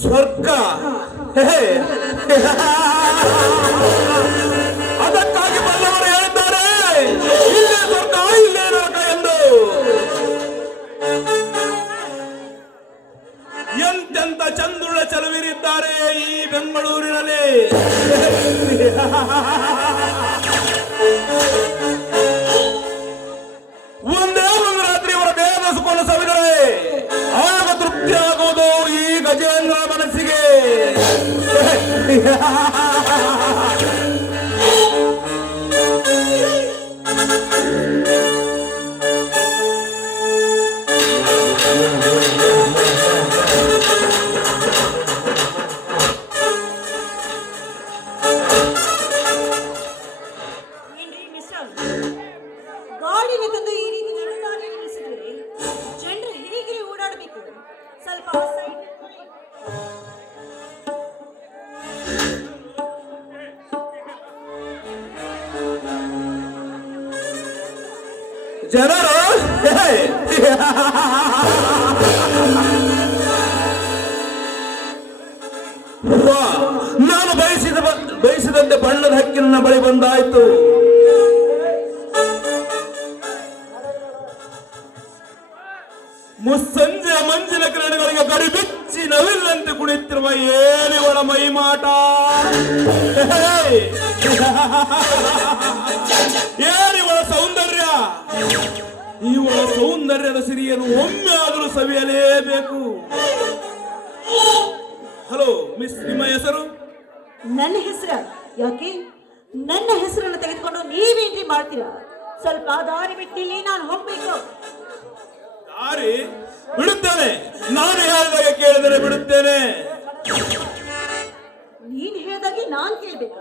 ಸ್ವರ್ಗ ಅದಕ್ಕಾಗಿ ಬಲ್ಲವರು ಹೇಳಿದ್ದಾರೆ, ಇಲ್ಲೇ ಸ್ವರ್ಗ ಇಲ್ಲೇ ನರಕ ಎಂದು. ಎಂತೆಂತ ಚಂದುಳ್ಳ ಚೆಲುವಿರಿದ್ದಾರೆ ಈ ಬೆಂಗಳೂರಿನಲ್ಲಿ. ಒಂದೇ ಒಂದು ರಾತ್ರಿ ಅವರ ದೇಹದ ಸುಖವನ್ನು ಸವಿದರೆ ಆಗ ತೃಪ್ತಿ ಆಗುವುದು ಈ ಗಜೇಂದ್ರ ಮನಸ್ಸಿಗೆ. ಗಾಡಿನ ತಂದು ಈ ರೀತಿ ನಡೆದಾಡಿ ನಿಲ್ಲಿಸಿದ್ರೆ ಜನರು ಹೇಗೆ ಓಡಾಡಬೇಕು? ಸ್ವಲ್ಪ ಸೈಡ್ ಜನರು ನಾನು ಬಯಸಿದಂತೆ ಬಣ್ಣದ ಹಕ್ಕಿನ ಬಳಿ ಬಂದಾಯ್ತು. ಮುಸ್ಸಂಜೆ ಮಂಜಿನ ಕಿರಣಗಳಿಗೆ ಗರಿಬಿಚ್ಚಿ ನವಿಲ್ಲಂತೆ ಕುಣಿತಿರುವ ಏನಿವಳ ಮೈಮಾಟ, ಏನಿವಳ ಸೌಂದರ್ಯ. ಇವಳ ಸೌಂದರ್ಯದ ಸಿರಿಯನ್ನು ಒಮ್ಮೆ ಆದರೂ ಸವಿಯಲೇಬೇಕು. ಹಲೋ ಮಿಸ್, ನಿಮ್ಮ ಹೆಸರು? ನನ್ನ ಹೆಸರು ಯಾಕೆ? ನನ್ನ ಹೆಸರನ್ನು ತೆಗೆದುಕೊಂಡು ನೀವೇನ್ರಿ ಮಾಡ್ತೀರಾ? ಸ್ವಲ್ಪ ದಾರಿ ಬಿಟ್ಟಿಲ್ಲಿ ನಾನು ಹೋಗ್ಬೇಕು. ದಾರಿ ಬಿಡುತ್ತೇನೆ, ನಾನು ಹೇಳಿದಾಗ ಕೇಳಿದರೆ ಬಿಡುತ್ತೇನೆ. ನೀನ್ ಹೇಳಿದಾಗೆ ನಾನ್ ಕೇಳ್ಬೇಕು?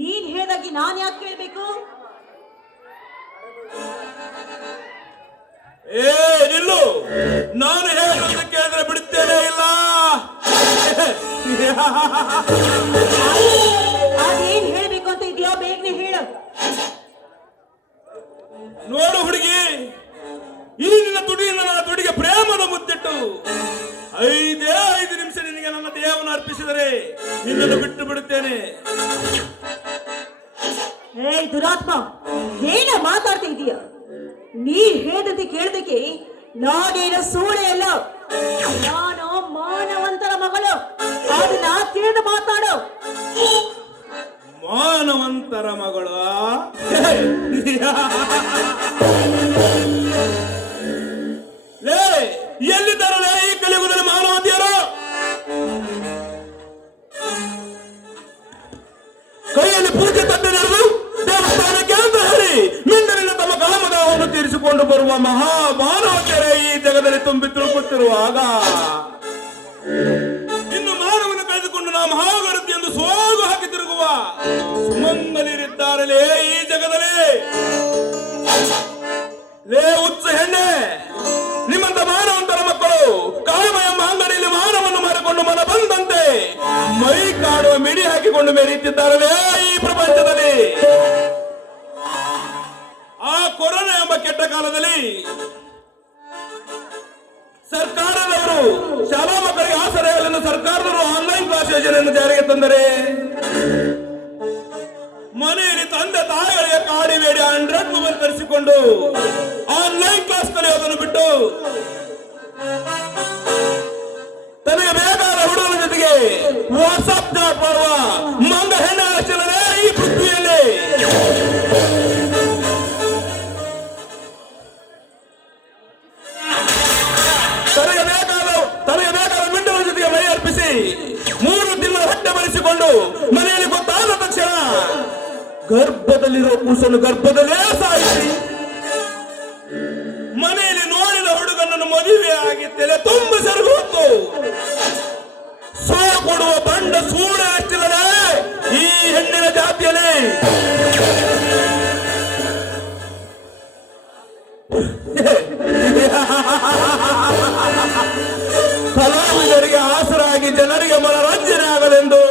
ನೀನ್ ಹೇಳಿದಾಗೆ ನಾನ್ ಯಾಕೆ ಕೇಳ್ಬೇಕು? ಏ ನಿಲ್ಲು, ನಾನು ಹೇಳೋದಕ್ಕೆ ಕೇಳಿದ್ರೆ ಬಿಡುತ್ತೇನೆ. ಇಲ್ಲ ಅದೇನ್ ಹೇಳ್ಬೇಕು ಅಂತ ಇದೆಯೋ ಬೇಗನೆ ಹೇಳು. ನೋಡು ಹುಡುಗಿ, ಈ ನಿನ್ನ ತುಡಿಯಿಂದ ನನ್ನ ತುಡಿಗೆ ಪ್ರೇಮದ ಮುತ್ತಿಟ್ಟು 5 ನಿಮಿಷ ನಿನಗೆ ನನ್ನ ದೇಹವನ್ನು ಅರ್ಪಿಸಿದರೆ ನಿನ್ನನ್ನು ಬಿಟ್ಟು ಬಿಡುತ್ತೇನೆ. ಹೇ ದುರಾತ್ಮ, ಏನ ಮಾತಾಡ್ತಾ ಇದೀಯ? ನೀ ಹೇಳದಂತೆ ಕೇಳದಕ್ಕೆ ನಾನೇನು ಸೂಳೆ ಅಲ್ಲ, ನಾನು ಮಾನವಂತರ ಮಗಳು. ಅದನ್ನ ತಿಳಿದು ಮಾತಾಡು. ಮಾನವಂತರ ಮಗಳು? ಲೇ, ಎಲ್ಲಿದ್ದಾರಲೇ ಈ ಕಲಿಯುಗದಲ್ಲಿ ಮಾನವಂತಿಯರು? ಕೈಯಲ್ಲಿ ಪೂಜೆ ತಟ್ಟೆ ನಡೆದು ದೇವಸ್ಥಾನಕ್ಕೆ ಅಂತ ಹೇಳಿ ಮಿಂಡನಿಂದ ತಮ್ಮ ಕಾಮದಾಹವನ್ನು ತೀರಿಸಿಕೊಂಡು ಬರುವ ಮಹಾ ಮಾನವತೆಯರೇ ಈ ಜಗದಲ್ಲಿ ತುಂಬಿ ತುಳುಕುತ್ತಿರುವಾಗ ಇನ್ನು ಮಾನವನ ಕಳೆದುಕೊಂಡು ನಾ ಮಹಾಗರತಿ ಎಂದು ಸೋಗು ಹಾಕಿ ತಿರುಗುವ ಸುಮಂಗಲಿರಿದ್ದಾರಲೇ ಈ ಜಗದಲ್ಲಿ. ಲೇ ಹುಚ್ಚ ಹೆಣ್ಣೆ, ನಿಮ್ಮಂತ ಮಾನವಂತರ ಮಕ್ಕಳು ಕಾಮ ಎಂಬ ಅಂಗಡಿಯಲ್ಲಿ ಮಾನವನ್ನು ಮಾರಿಕೊಂಡು ಮನ ಬಂದಂತೆ ಮೈ ಕಾಡುವ ಮಿಡಿ ಹಾಕಿಕೊಂಡು ಮೆರೆಯುತ್ತಿದ್ದಾರಲೇ ಈ ಪ್ರಪಂಚದಲ್ಲಿ. ಆ ಕೊರೋನಾ ಎಂಬ ಕೆಟ್ಟ ಕಾಲದಲ್ಲಿ ಸರ್ಕಾರದವರು ಶಾಲಾ ಮಕ್ಕಳಿಗೆ ಆಸರೆಗಳನ್ನು ಸರ್ಕಾರದವರು ಆನ್ಲೈನ್ ಕ್ಲಾಸ್ ಯೋಜನೆಯನ್ನು ಜಾರಿಗೆ ತಂದರೆ ಮನೆಯಲ್ಲಿ ತಂದೆ ತಾಯಿಗಳಿಗೆ ಕಾಡಿಬೇಡಿ 100 ಮೊಬೈಲ್ ತರಿಸಿಕೊಂಡು ಆನ್ಲೈನ್ ಕ್ಲಾಸ್ ಕಲಿಯೋದನ್ನು ಬಿಟ್ಟು ತನಗೆ ಬೇಕಾದ ಹುಡುಗರ ಜೊತೆಗೆ ವಾಟ್ಸ್ಆಪ್ ಚಾಟ್ ಮಾಡುವ ಮಂಗ ಹೆಣ್ಣು ಚಲನೆ ಈ ಪೃಥ್ವಿಯಲ್ಲಿ. ತನಗೆ ಬೇಕಾದ ಮಿಂಡನ ಜೊತೆಗೆ ಮೈ ಅರ್ಪಿಸಿ 3 ತಿಂಗಳ ಹೊಟ್ಟೆ ಬರೆಸಿಕೊಂಡು ಮನೆಯಲ್ಲಿ ಗೊತ್ತಾದ ತಕ್ಷಣ ಗರ್ಭದಲ್ಲಿರೋ ಕೂಸನ್ನು ಗರ್ಭದಲ್ಲೇ ಸಾಯಿಸಿ ಮನೆಯಲ್ಲಿ ನೋಡಿದ ಹುಡುಗನನ್ನು ಮದುವೆಯಾಗಿ ತಲೆ ತುಂಬ ಸೆರಗು ಹೊತ್ತು ಸೋ ಕೊಡುವ ಬಂಡ ಸೂಡ ಅಷ್ಟಿಲ್ಲದೆ ಈ ಹೆಣ್ಣಿನ ಜಾತಿಯಲ್ಲಿ. ಕಲಾವಿದರಿಗೆ ಆಸರಾಗಿ ಜನರಿಗೆ ಮನರಂಜನೆ ಆಗಲೆಂದು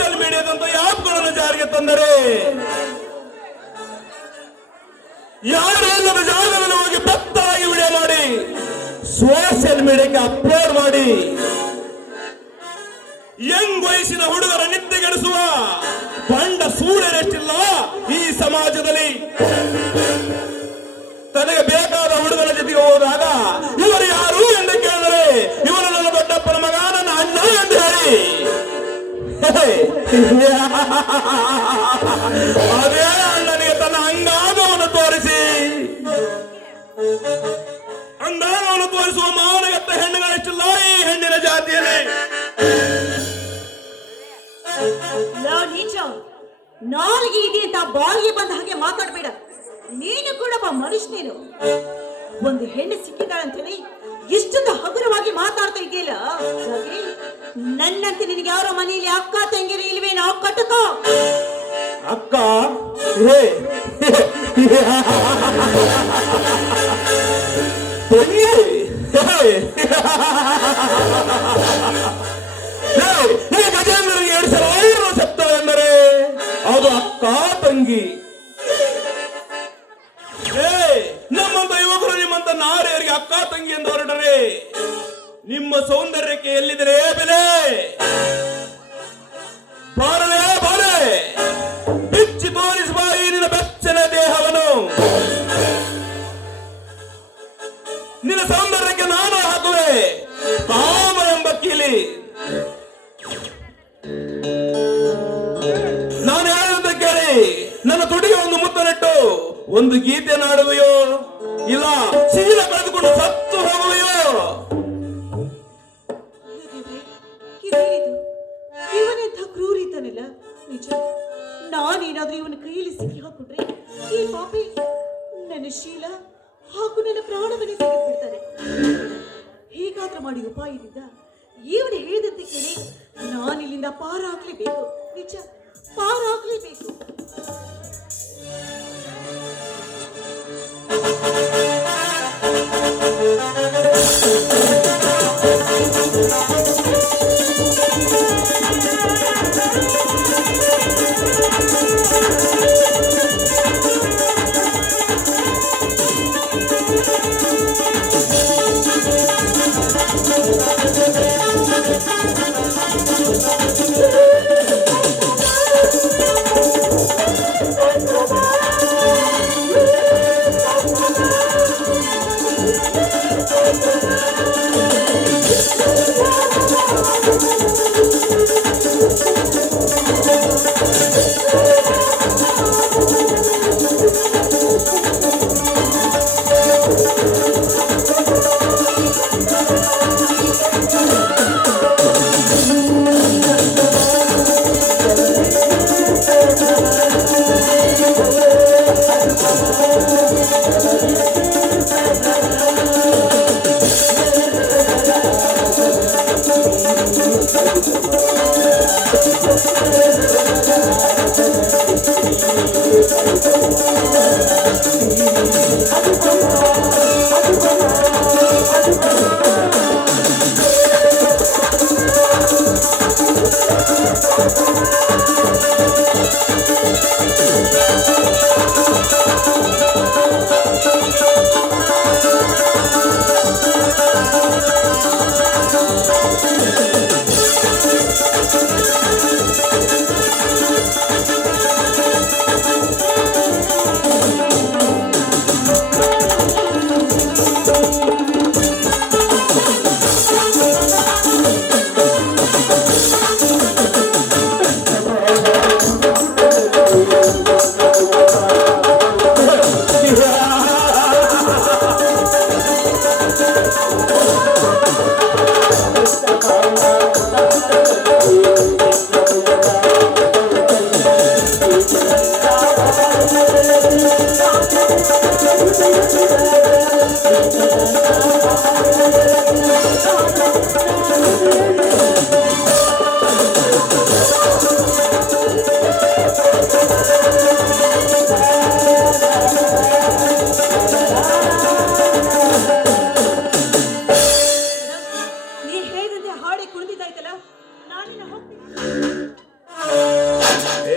ಸೋಷಿಯಲ್ ಮೀಡಿಯಾದಂತ ಆ್ಯಪ್ಗಳನ್ನು ಜಾರಿಗೆ ತಂದರೆ ಯಾರು ಇಲ್ಲದ ಜಾಗದಲ್ಲಿ ಹೋಗಿ ಬೆತ್ತರಾಗಿ ವಿಡಿಯೋ ಮಾಡಿ ಸೋಷಿಯಲ್ ಮೀಡಿಯಾಕ್ಕೆ ಅಪ್ಲೋಡ್ ಮಾಡಿ ಯಂಗ್ ವಯಸ್ಸಿನ ಹುಡುಗರ ನಿದ್ದೆಗೆಡಿಸುವ ಬಂಡ ಸೂರ್ಯರೆಷ್ಟಿಲ್ಲ ಈ ಸಮಾಜದಲ್ಲಿ. ತನಗೆ ಬೇಕಾದ ಹುಡುಗರ ಜೊತೆಗೆ ಹೋದಾಗ ಇವರು ಯಾರು ಎಂದು ಕೇಳಿದರೆ ಇವರು ನನ್ನ ದೊಡ್ಡಪ್ಪನ ಮಗ, ನನ್ನ ಅಣ್ಣ ಎಂದು ಹೇಳಿ ಅದೇ ಅಣ್ಣನಿಗೆ ತನ್ನ ಅಂಗಾಂಗವನ್ನು ತೋರಿಸಿ ಅಂಗಾಂಗವನ್ನು ತೋರಿಸುವ ಮಾವನಗತ್ತ ಹೆಣ್ಣುಗಳೆಷ್ಟಿಲ್ಲ ಈ ಹೆಣ್ಣಿನ ಜಾತಿಯಲ್ಲಿ. ನಾಲ್ಗೆ ಇದೆ ಅಂತ ಬಾಯಿಗೆ ಬಂದ ಹಾಗೆ ಮಾತಾಡ್ಬೇಡ. ನೀನು ಕೂಡ ಮನುಷ್ಯನೇನು. ಒಂದು ಹೆಣ್ಣು ಸಿಕ್ಕಿದಾಳಂತೇಳಿ ಇಷ್ಟೊಂದು ಹಗುರವಾಗಿ ಮಾತಾಡ್ತಾ ಇದೆಯಲ್ಲ. ನನ್ನಂತೆ ನಿನಗೆ ಯಾರೋ ಮನೆಯಲ್ಲಿ ಅಕ್ಕ ತಂಗಿರು ಇಲ್ವೇನೋ? ಕಟ್ಟುಕೋ. ಅಕ್ಕ ತಂಗಿ ಗಜೇಂದ್ರನಿಗೆ 2,500 ಸತ್ತವೆಂದರೆ ಅದು ಅಕ್ಕ ತಂಗಿ. ನಮ್ಮಂತ ಯುವಕರು ನಿಮ್ಮಂತ ನಾರಿಯರಿಗೆ ಅಕ್ಕ ತಂಗಿ ಎಂದು ಹೊರಟರೆ ನಿಮ್ಮ ಸೌಂದರ್ಯಕ್ಕೆ ಎಲ್ಲಿದರೆ ಬೆಲೆ? ಬಾರಲೇ ಬಾರೆ, ಬಿಚ್ಚಿ ತೋರಿಸುವ ಈ ನಿನ್ನ ಬೆಚ್ಚನ ದೇಹವನ್ನು. ನಿನ್ನ ಸೌಂದರ್ಯಕ್ಕೆ ನಾನು ಹಾಕುವೆ ಕಾಮ ಎಂಬ ಕೀಲಿ. ನಾನು ಹೇಳದಂತ ಕೇಳಿ ನನ್ನ ತುಡಿಗೆ ಒಂದು ಮುತ್ತನಿಟ್ಟು ಒಂದು ಗೀತೆ ನಾಡುವೆಯೋ ಇಲ್ಲ ಶೀಲ ಕಳೆದುಕೊಂಡು ಸತ್ತು ಹೋಗುವೆಯೋ? ಇವನೆಂಥ ಕ್ರೂರ ಇದ್ದಾನೆಲ್ಲ. ನಿಜ, ನಾನೇನಾದ್ರೂ ಇವನ ಕೈಯಲ್ಲಿ ಸಿಕ್ಕಿ ಹಾಕೊಂಡ್ರೆ ಈ ಪಾಪಿ ನನ್ನ ಶೀಲ ಹಾಗೂ ನನ್ನ ಪ್ರಾಣವನ್ನೇ ತೆಗೆದುಬಿಡ್ತಾರೆ. ಹೀಗಾದ್ರೂ ಮಾಡಿ ಉಪಾಯದಿಂದ ಇವನು ಹೇಳಿದಂತೆ ಕೇಳಿ ನಾನಿಲ್ಲಿಂದ ಪಾರಾಗ್ಲೇಬೇಕು. ನಿಜ, ಪಾರಾಗ್ಲೇಬೇಕು.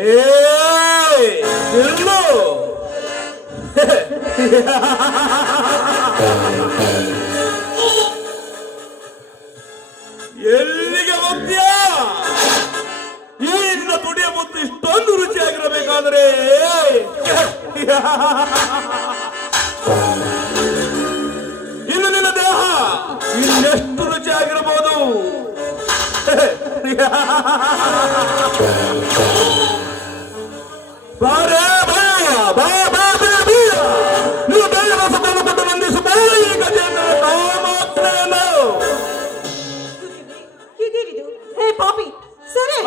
ಎಲ್ಲೋ ಎಲ್ಲಿಗೆ ಹೋಗ್ತೀಯಾ? ಈ ನಿನ್ನ ತುಡಿಯ ಮುತ್ತು ಇಷ್ಟೊಂದು ರುಚಿಯಾಗಿರಬೇಕಾದ್ರೆ ಇನ್ನು ನಿನ್ನ ದೇಹ ಇನ್ನೆಷ್ಟು ರುಚಿಯಾಗಿರಬಹುದು? ಬಾರೇ ಬಾ ಬಾ ಬಾ ಬಾ ಬೀರ. ನೀವು ಬೇಗ ರಸವನ್ನು ಕೊಟ್ಟು ನಂದಿಸುತ್ತ ಈ ಗಜೇಂದ್ರ ಕಾಮಾತ್ರೆಯನ್ನು. ಇದೇನಿದು? ಹೇ ಪಾಪಿ, ಸರಿ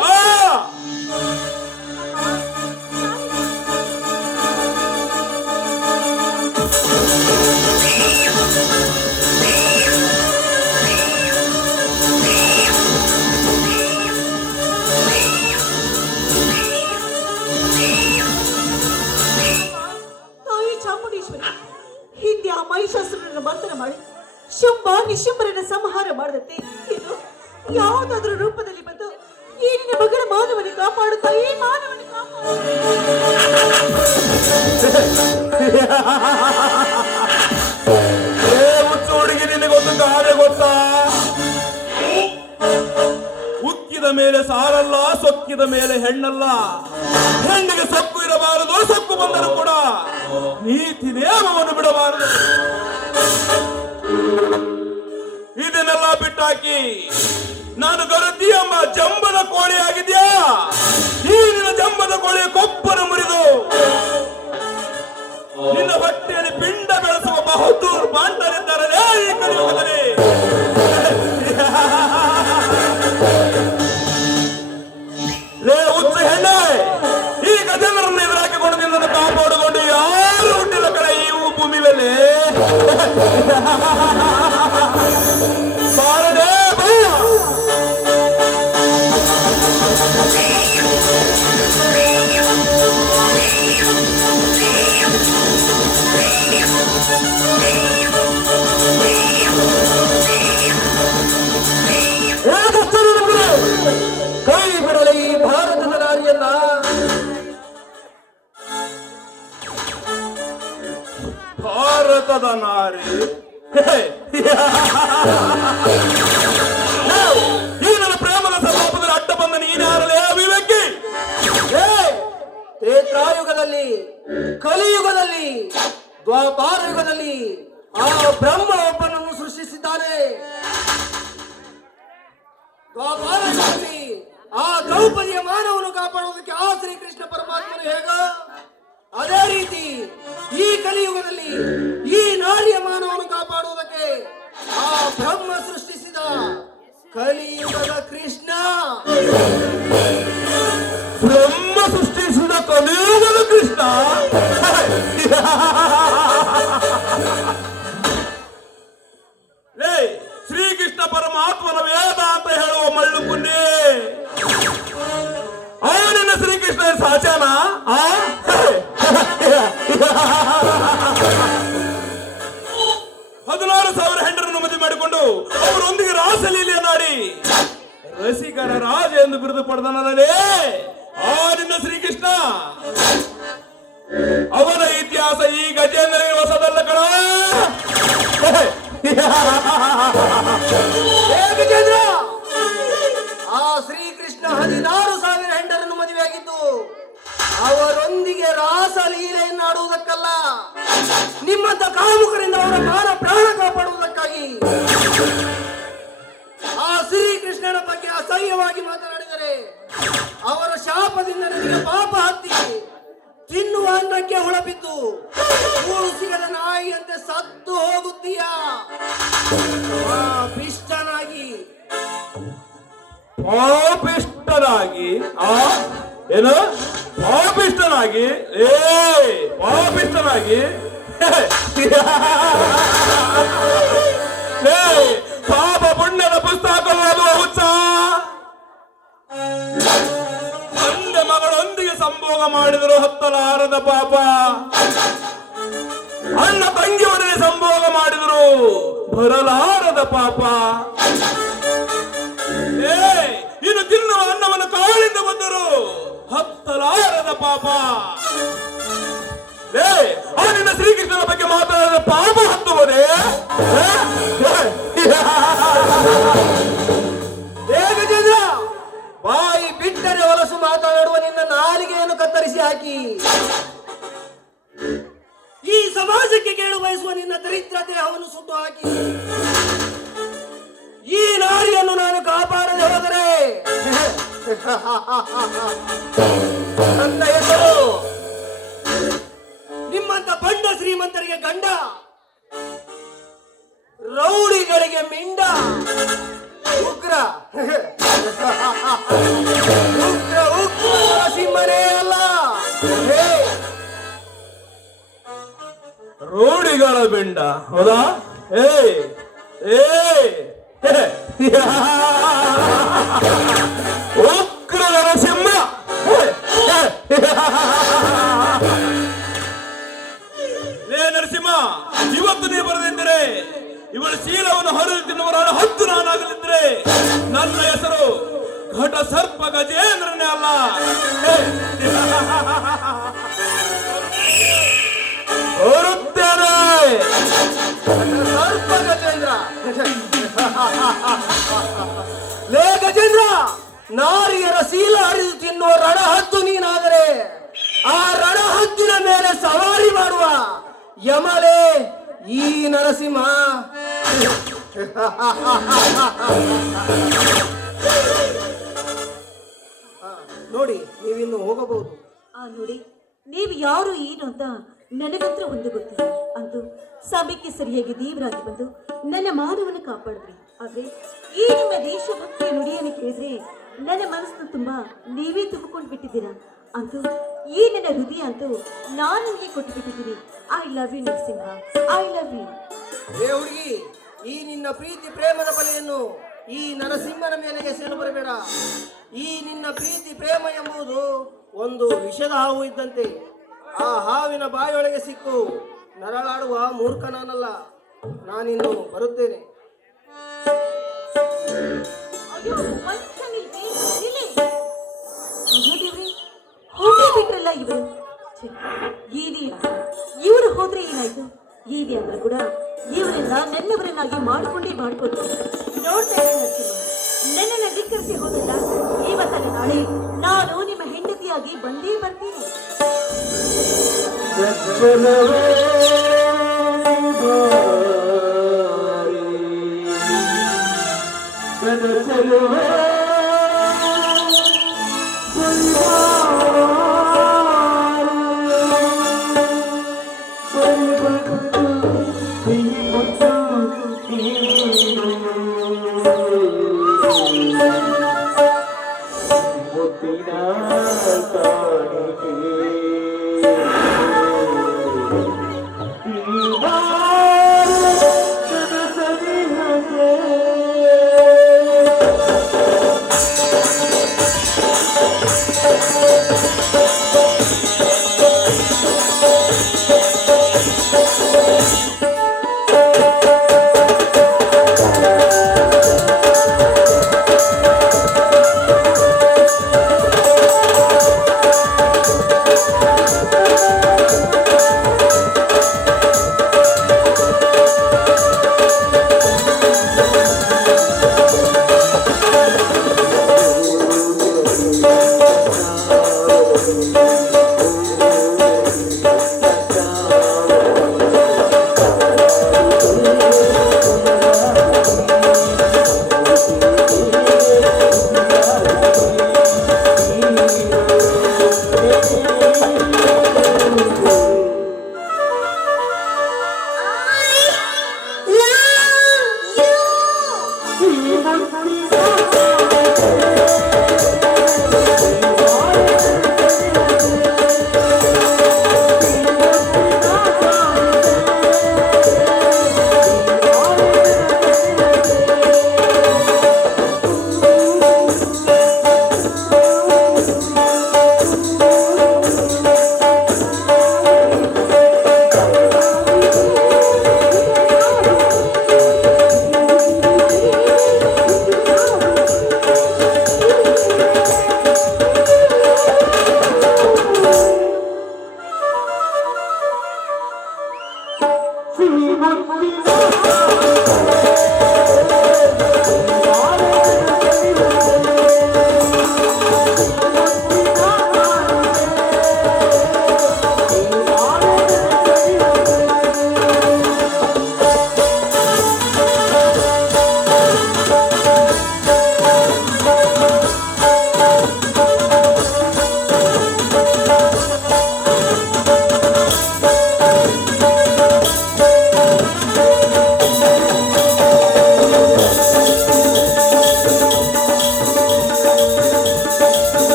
ತಾಯಿ ಚಾಮುಂಡೇಶ್ವರಿ, ಹಿಂದೆ ಆ ಮಹಿಷಾಸುರನನ್ನು ಮರ್ದನ ಮಾಡಿ ಶುಂಭ ನಿಶುಂಭರನ್ನ ಸಂಹಾರ ಮಾಡದಂತೆ ಇದು ಯಾವುದಾದ್ರೂ ರೂಪದಲ್ಲಿ ಬಂದು ಈ ನಿನ್ನ ಮಗಳ ಮಾನವನ ಕಾಪಾಡುತ್ತಾ ಈ ಮಾನವನ ಹುಚ್ಚು ಹುಡುಗಿ, ನಿನಗೊಂದು ಗಾದೆ ಗೊತ್ತಾ? ಉಕ್ಕಿದ ಮೇಲೆ ಸಾರಲ್ಲ, ಸೊಕ್ಕಿದ ಮೇಲೆ ಹೆಣ್ಣಲ್ಲ. ಹೆಣ್ಣಿಗೆ ಸೊಕ್ಕು ಇರಬಾರದು, ಸೊಕ್ಕು ಬಂದರೂ ಕೂಡ ನೀತಿ ನೇಮವನ್ನು ಬಿಡಬಾರದು. ಇದನ್ನೆಲ್ಲ ಬಿಟ್ಟಾಕಿ ನಾನು ಗರುತಿ ಎಂಬ ಜಂಬದ ಕೋಳಿ ಆಗಿದ್ಯಾ? ಈ ನಿನ್ನ ಜಂಬದ ಕೋಳಿಯ ಕೊಪ್ಪನ್ನು ಮುರಿದು ನಿನ್ನ ಹೊಟ್ಟೆಯಲ್ಲಿ ಪಿಂಡ ಬೆಳೆಸುವ ಬಹದ್ದೂರ್ ಬಾಂಟರಿದ್ದಾರೇ ಈ ಕಲಿಯುಗದಲ್ಲಿ. ಲೇ ಹುಚ್ಚು ಹೆಣ್ಣೆ, ಈ ಗಜೇಂದ್ರನ್ನು ಎದುರಾಕಿಕೊಂಡು ನಿನ್ನನ್ನು ಕಾಪಾಡಿಕೊಂಡು ಯಾರು ಹುಟ್ಟಿದ ಕಡೆ ಈ ಭೂಮಿ ಮೇಲೆ ಬಾರದೆ ಬಾ. ಕೈ ಬಿಡಲಿ ಈ ಭಾರತದ ನಾರಿಯನ್ನ. ಭಾರತದ ನಾರಿ ಈ ನನ್ನ ಪ್ರೇಮದ ಸಂಲಾಪದಲ್ಲಿ ಅಡ್ಡ ಬಂದ ನೀನಾರಲೇ ಅವಿವೇಕಿ? ತ್ರೇತಾಯುಗದಲ್ಲಿ, ಕಲಿಯುಗದಲ್ಲಿ, ದ್ವಾಪಾರ ಯುಗದಲ್ಲಿ ಆ ಬ್ರಹ್ಮ ಒಬ್ಬನನ್ನು ಸೃಷ್ಟಿಸಿದ್ದಾನೆ. ದ್ವಾಪಾರ ಯುಗದಲ್ಲಿ ಆ ದ್ರೌಪದಿಯ ಮಾನವನ್ನು ಕಾಪಾಡುವುದಕ್ಕೆ ಆ ಶ್ರೀಕೃಷ್ಣ ಪರಮಾತ್ಮನು ಹೇಗ, ಅದೇ ರೀತಿ ಈ ಕಲಿಯುಗದಲ್ಲಿ ಈ ನಾರಿಯ ಮಾನವನ್ನು ಕಾಪಾಡುವುದಕ್ಕೆ ಆ ಬ್ರಹ್ಮ ಸೃಷ್ಟಿಸಿದ ಕಲಿಯುಗದ ಕೃಷ್ಣ. ಬ್ರಹ್ಮ ಸೃಷ್ಟಿಸಿದ ಕಲಿಯುಗದ ಕೃಷ್ಣ. ಲೇ ಶ್ರೀಕೃಷ್ಣ ಪರಮಾತ್ಮನ ವೇದ ಅಂತ ಹೇಳುವ ಮಳ್ಳು ಪುಣ್ಯ ಅವನಿನ ಶ್ರೀಕೃಷ್ಣ ಸಾಚಾನ? 16,000 ಹೆಂಡರನ್ನು ಮದುವೆ ಮಾಡಿಕೊಂಡು ಅವರೊಂದಿಗೆ ರಾಸಲೀಲೆಯನ್ನಾಡಿ ರಸಿಕರ ರಾಜ ಎಂದು ಬಿರುದು ಪಡೆದನಲ್ಲೇ ಆ ನಿನ್ನ ಶ್ರೀಕೃಷ್ಣ. ಅವನ ಇತಿಹಾಸ ಈ ಗಜೇಂದ್ರ ಹೊಸದಲ್ಲ ಕಣ. ಗಜೇಂದ್ರ, ಆ ಶ್ರೀಕೃಷ್ಣ 16,000 ಹೆಂಡರನ್ನು ಮದುವೆಯಾಗಿದ್ದು ಅವರೊಂದಿಗೆ ರಾಸಲೀಲೆಯನ್ನಾಡುವುದಕ್ಕಲ್ಲ, ನಿಮ್ಮಂತ ಕಾಮುಕರಿಂದ ಅವರ ಮಾನ ಪ್ರಾಣ ಕಾಪಾಡುವುದಕ್ಕಾಗಿ. ಆ ಶ್ರೀಕೃಷ್ಣನ ಬಗ್ಗೆ ಅಸಹ್ಯವಾಗಿ ಮಾತನಾಡಿದರೆ ಅವರ ಶಾಪದಿಂದ ನನಗೆ ಪಾಪ ಹತ್ತಿ ತಿನ್ನುವ ಅನ್ನಕ್ಕೆ ಹುಳ ಬಿದ್ದು ಕೂಳು ಸಿಗದ ನಾಯಿಯಂತೆ ಸತ್ತು ಹೋಗುತ್ತೀಯ. ಪಾಪಿಷ್ಠನಾಗಿ ಪಾಪಿಷ್ಠನಾಗಿ ಏನು ಪಾಪಿಷ್ಠನಾಗಿ ಪಾಪಿಷ್ಠನಾಗಿ ಪಾಪ ಪುಣ್ಯದ ಪುಸ್ತಕ ಓದುವ ಹುಚ್ಚ. ತಂದೆ ಮಗಳೊಂದಿಗೆ ಸಂಭೋಗ ಮಾಡಿದರು ಹತ್ತಲಾರದ ಪಾಪ. ಅಣ್ಣ ತಂಗಿಯೊಡನೆ ಸಂಭೋಗ ಮಾಡಿದರು ಬರಲಾರದ ಪಾಪ. ಇನ್ನು ತಿನ್ನುವ ಅನ್ನವನ್ನು ಕಾಳಿಂದ ಬಂದರು ಹತ್ತಲಾರ ಅಳಿಸಿ ಹಾಕಿ ಈ ಸಮಾಜಕ್ಕೆ ಕೇಳು ಬಯಸುವ ನಿನ್ನ ದರಿದ್ರ ದೇಹವನ್ನು ಸುಟ್ಟು ಹಾಕಿ ಈ ನಾರಿಯನ್ನು ನಾನು ಕಾಪಾಡದೆ ಹೋದರೆ ನನ್ನ ಹೆಸರು ನಿಮ್ಮಂತ ಬಂಡ ಶ್ರೀಮಂತರಿಗೆ ಗಂಡ, ರೌಡಿಗಳಿಗೆ ಮಿಂಡ, ಉಗ್ರ ಉಗ್ರ ಉಗ್ರ ನರಸಿಂಹನೇ ಅಲ್ಲ. ಹೇ, ರೋಡಿಗಳ ಬೆಂಡ ಹೌದಾ? ಏ ಏ ಉಗ್ರ ನರಸಿಂಹ. ಲೇ ನರಸಿಂಹ, ಇವತ್ತು ನೀವು ಬರೆದಿದ್ದರೆ ಇವಳ ಶೀಲವನ್ನು ಹರಿದು ತಿನ್ನುವರಾದ ಹತ್ತು ನಾನಾಗಲಿದ್ರೆ ನನ್ನ ಹೆಸರು ಘಟ ಸರ್ಪ ಗಜೇಂದ್ರನೇ ಅಲ್ಲ. ಹೊರುತ್ತೇನೆ ಸರ್ಪ ಗಜೇಂದ್ರ. ಲೇ ಗಜೇಂದ್ರ, ನಾರಿಯರ ಶೀಲ ಹರಿದು ತಿನ್ನುವ ರಣಹದ್ದು ನೀನಾದರೆ ಆ ರಣಹದ್ದಿನ ಮೇಲೆ ಸವಾರಿ ಮಾಡುವ ಯಮಲೇ ಈ ನರಸಿಂಹ. ನೋಡಿ, ನೀವಿನ್ನು ಹೋಗಬಹುದು. ನೋಡಿ, ನೀವು ಯಾರು ಏನು ಅಂತ ನನಗಂತ್ರ ಒಂದು ಗೊತ್ತಿಲ್ಲ. ಅಂತೂ ಸಮಯಕ್ಕೆ ಸರಿಯಾಗಿ ದೇವರಾಗಿ ಬಂದು ನನ್ನ ಮಾನವನ್ನು ಕಾಪಾಡಿದ್ರಿ. ಆದ್ರೆ ಈ ನಿಮ್ಮ ದೇಶಭಕ್ತಿಯ ನುಡಿಯನ್ನು ಕೇಳಿದ್ರೆ ನನ್ನ ಮನಸ್ಸನ್ನು ತುಂಬಾ ನೀವೇ ತುಂಬಿಕೊಂಡು ಬಿಟ್ಟಿದ್ದೀರಾ. ಅಂತೂ ಈ ನನ್ನ ಹೃದಯ ಅಂತೂ ನಾನು ನಿಮಗೆ ಕೊಟ್ಟು ಬಿಟ್ಟಿದ್ದೀನಿ. I love you Narasimha, I love you. ಏ ಹುಡುಗಿ, ಈ ನಿನ್ನ ಪ್ರೀತಿ ಪ್ರೇಮದ ಬಲೆಯನ್ನು ಈ ನರಸಿಂಹನ ಮೇಲೆ ಎಸೆಯಲು ಬರಬೇಡ. ಈ ನಿನ್ನ ಪ್ರೀತಿ ಪ್ರೇಮ ಎಂಬುದು ಒಂದು ವಿಷದ ಹಾವು ಇದ್ದಂತೆ. ಆ ಹಾವಿನ ಬಾಯೊಳಗೆ ಸಿಕ್ಕು ನರಳಾಡುವ ಮೂರ್ಖ ನಾನಲ್ಲ. ನಾನಿನ್ನು ಬರುತ್ತೇನೆ. ಅಯ್ಯೋ, ಮನುಷ್ಯ ನಿಲ್ರಿ, ನಿಲ್ಲಿ. ಅಯ್ಯೋ ದೇವ್ರೇ, ಹೋಗಿ ಬಿಟ್ರಲ್ಲ ಇವರು. ಇವರು ಹೋದ್ರೆ ಏನಾಯ್ತು? ಏನೇ ಆದ್ರೂ ಕೂಡ ಇವರನ್ನ ನನ್ನವರನ್ನಾಗಿ ಮಾಡಿಕೊಂಡೇ ಮಾಡ್ಕೊಂಡು ನೋಡ್ತಾ ಇರ್ತೀನಿ. ನನ್ನನ್ನು ಧಿಕ್ಕರಿಸಿ ಹೋಗಲ್ಲ. ಇವತ್ತಲ್ಲ ನಾಳೆ ನಾನು ನಿಮ್ಮ ಹೆಂಡತಿಯಾಗಿ ಬಂದೇ ಬರ್ತೀನಿ.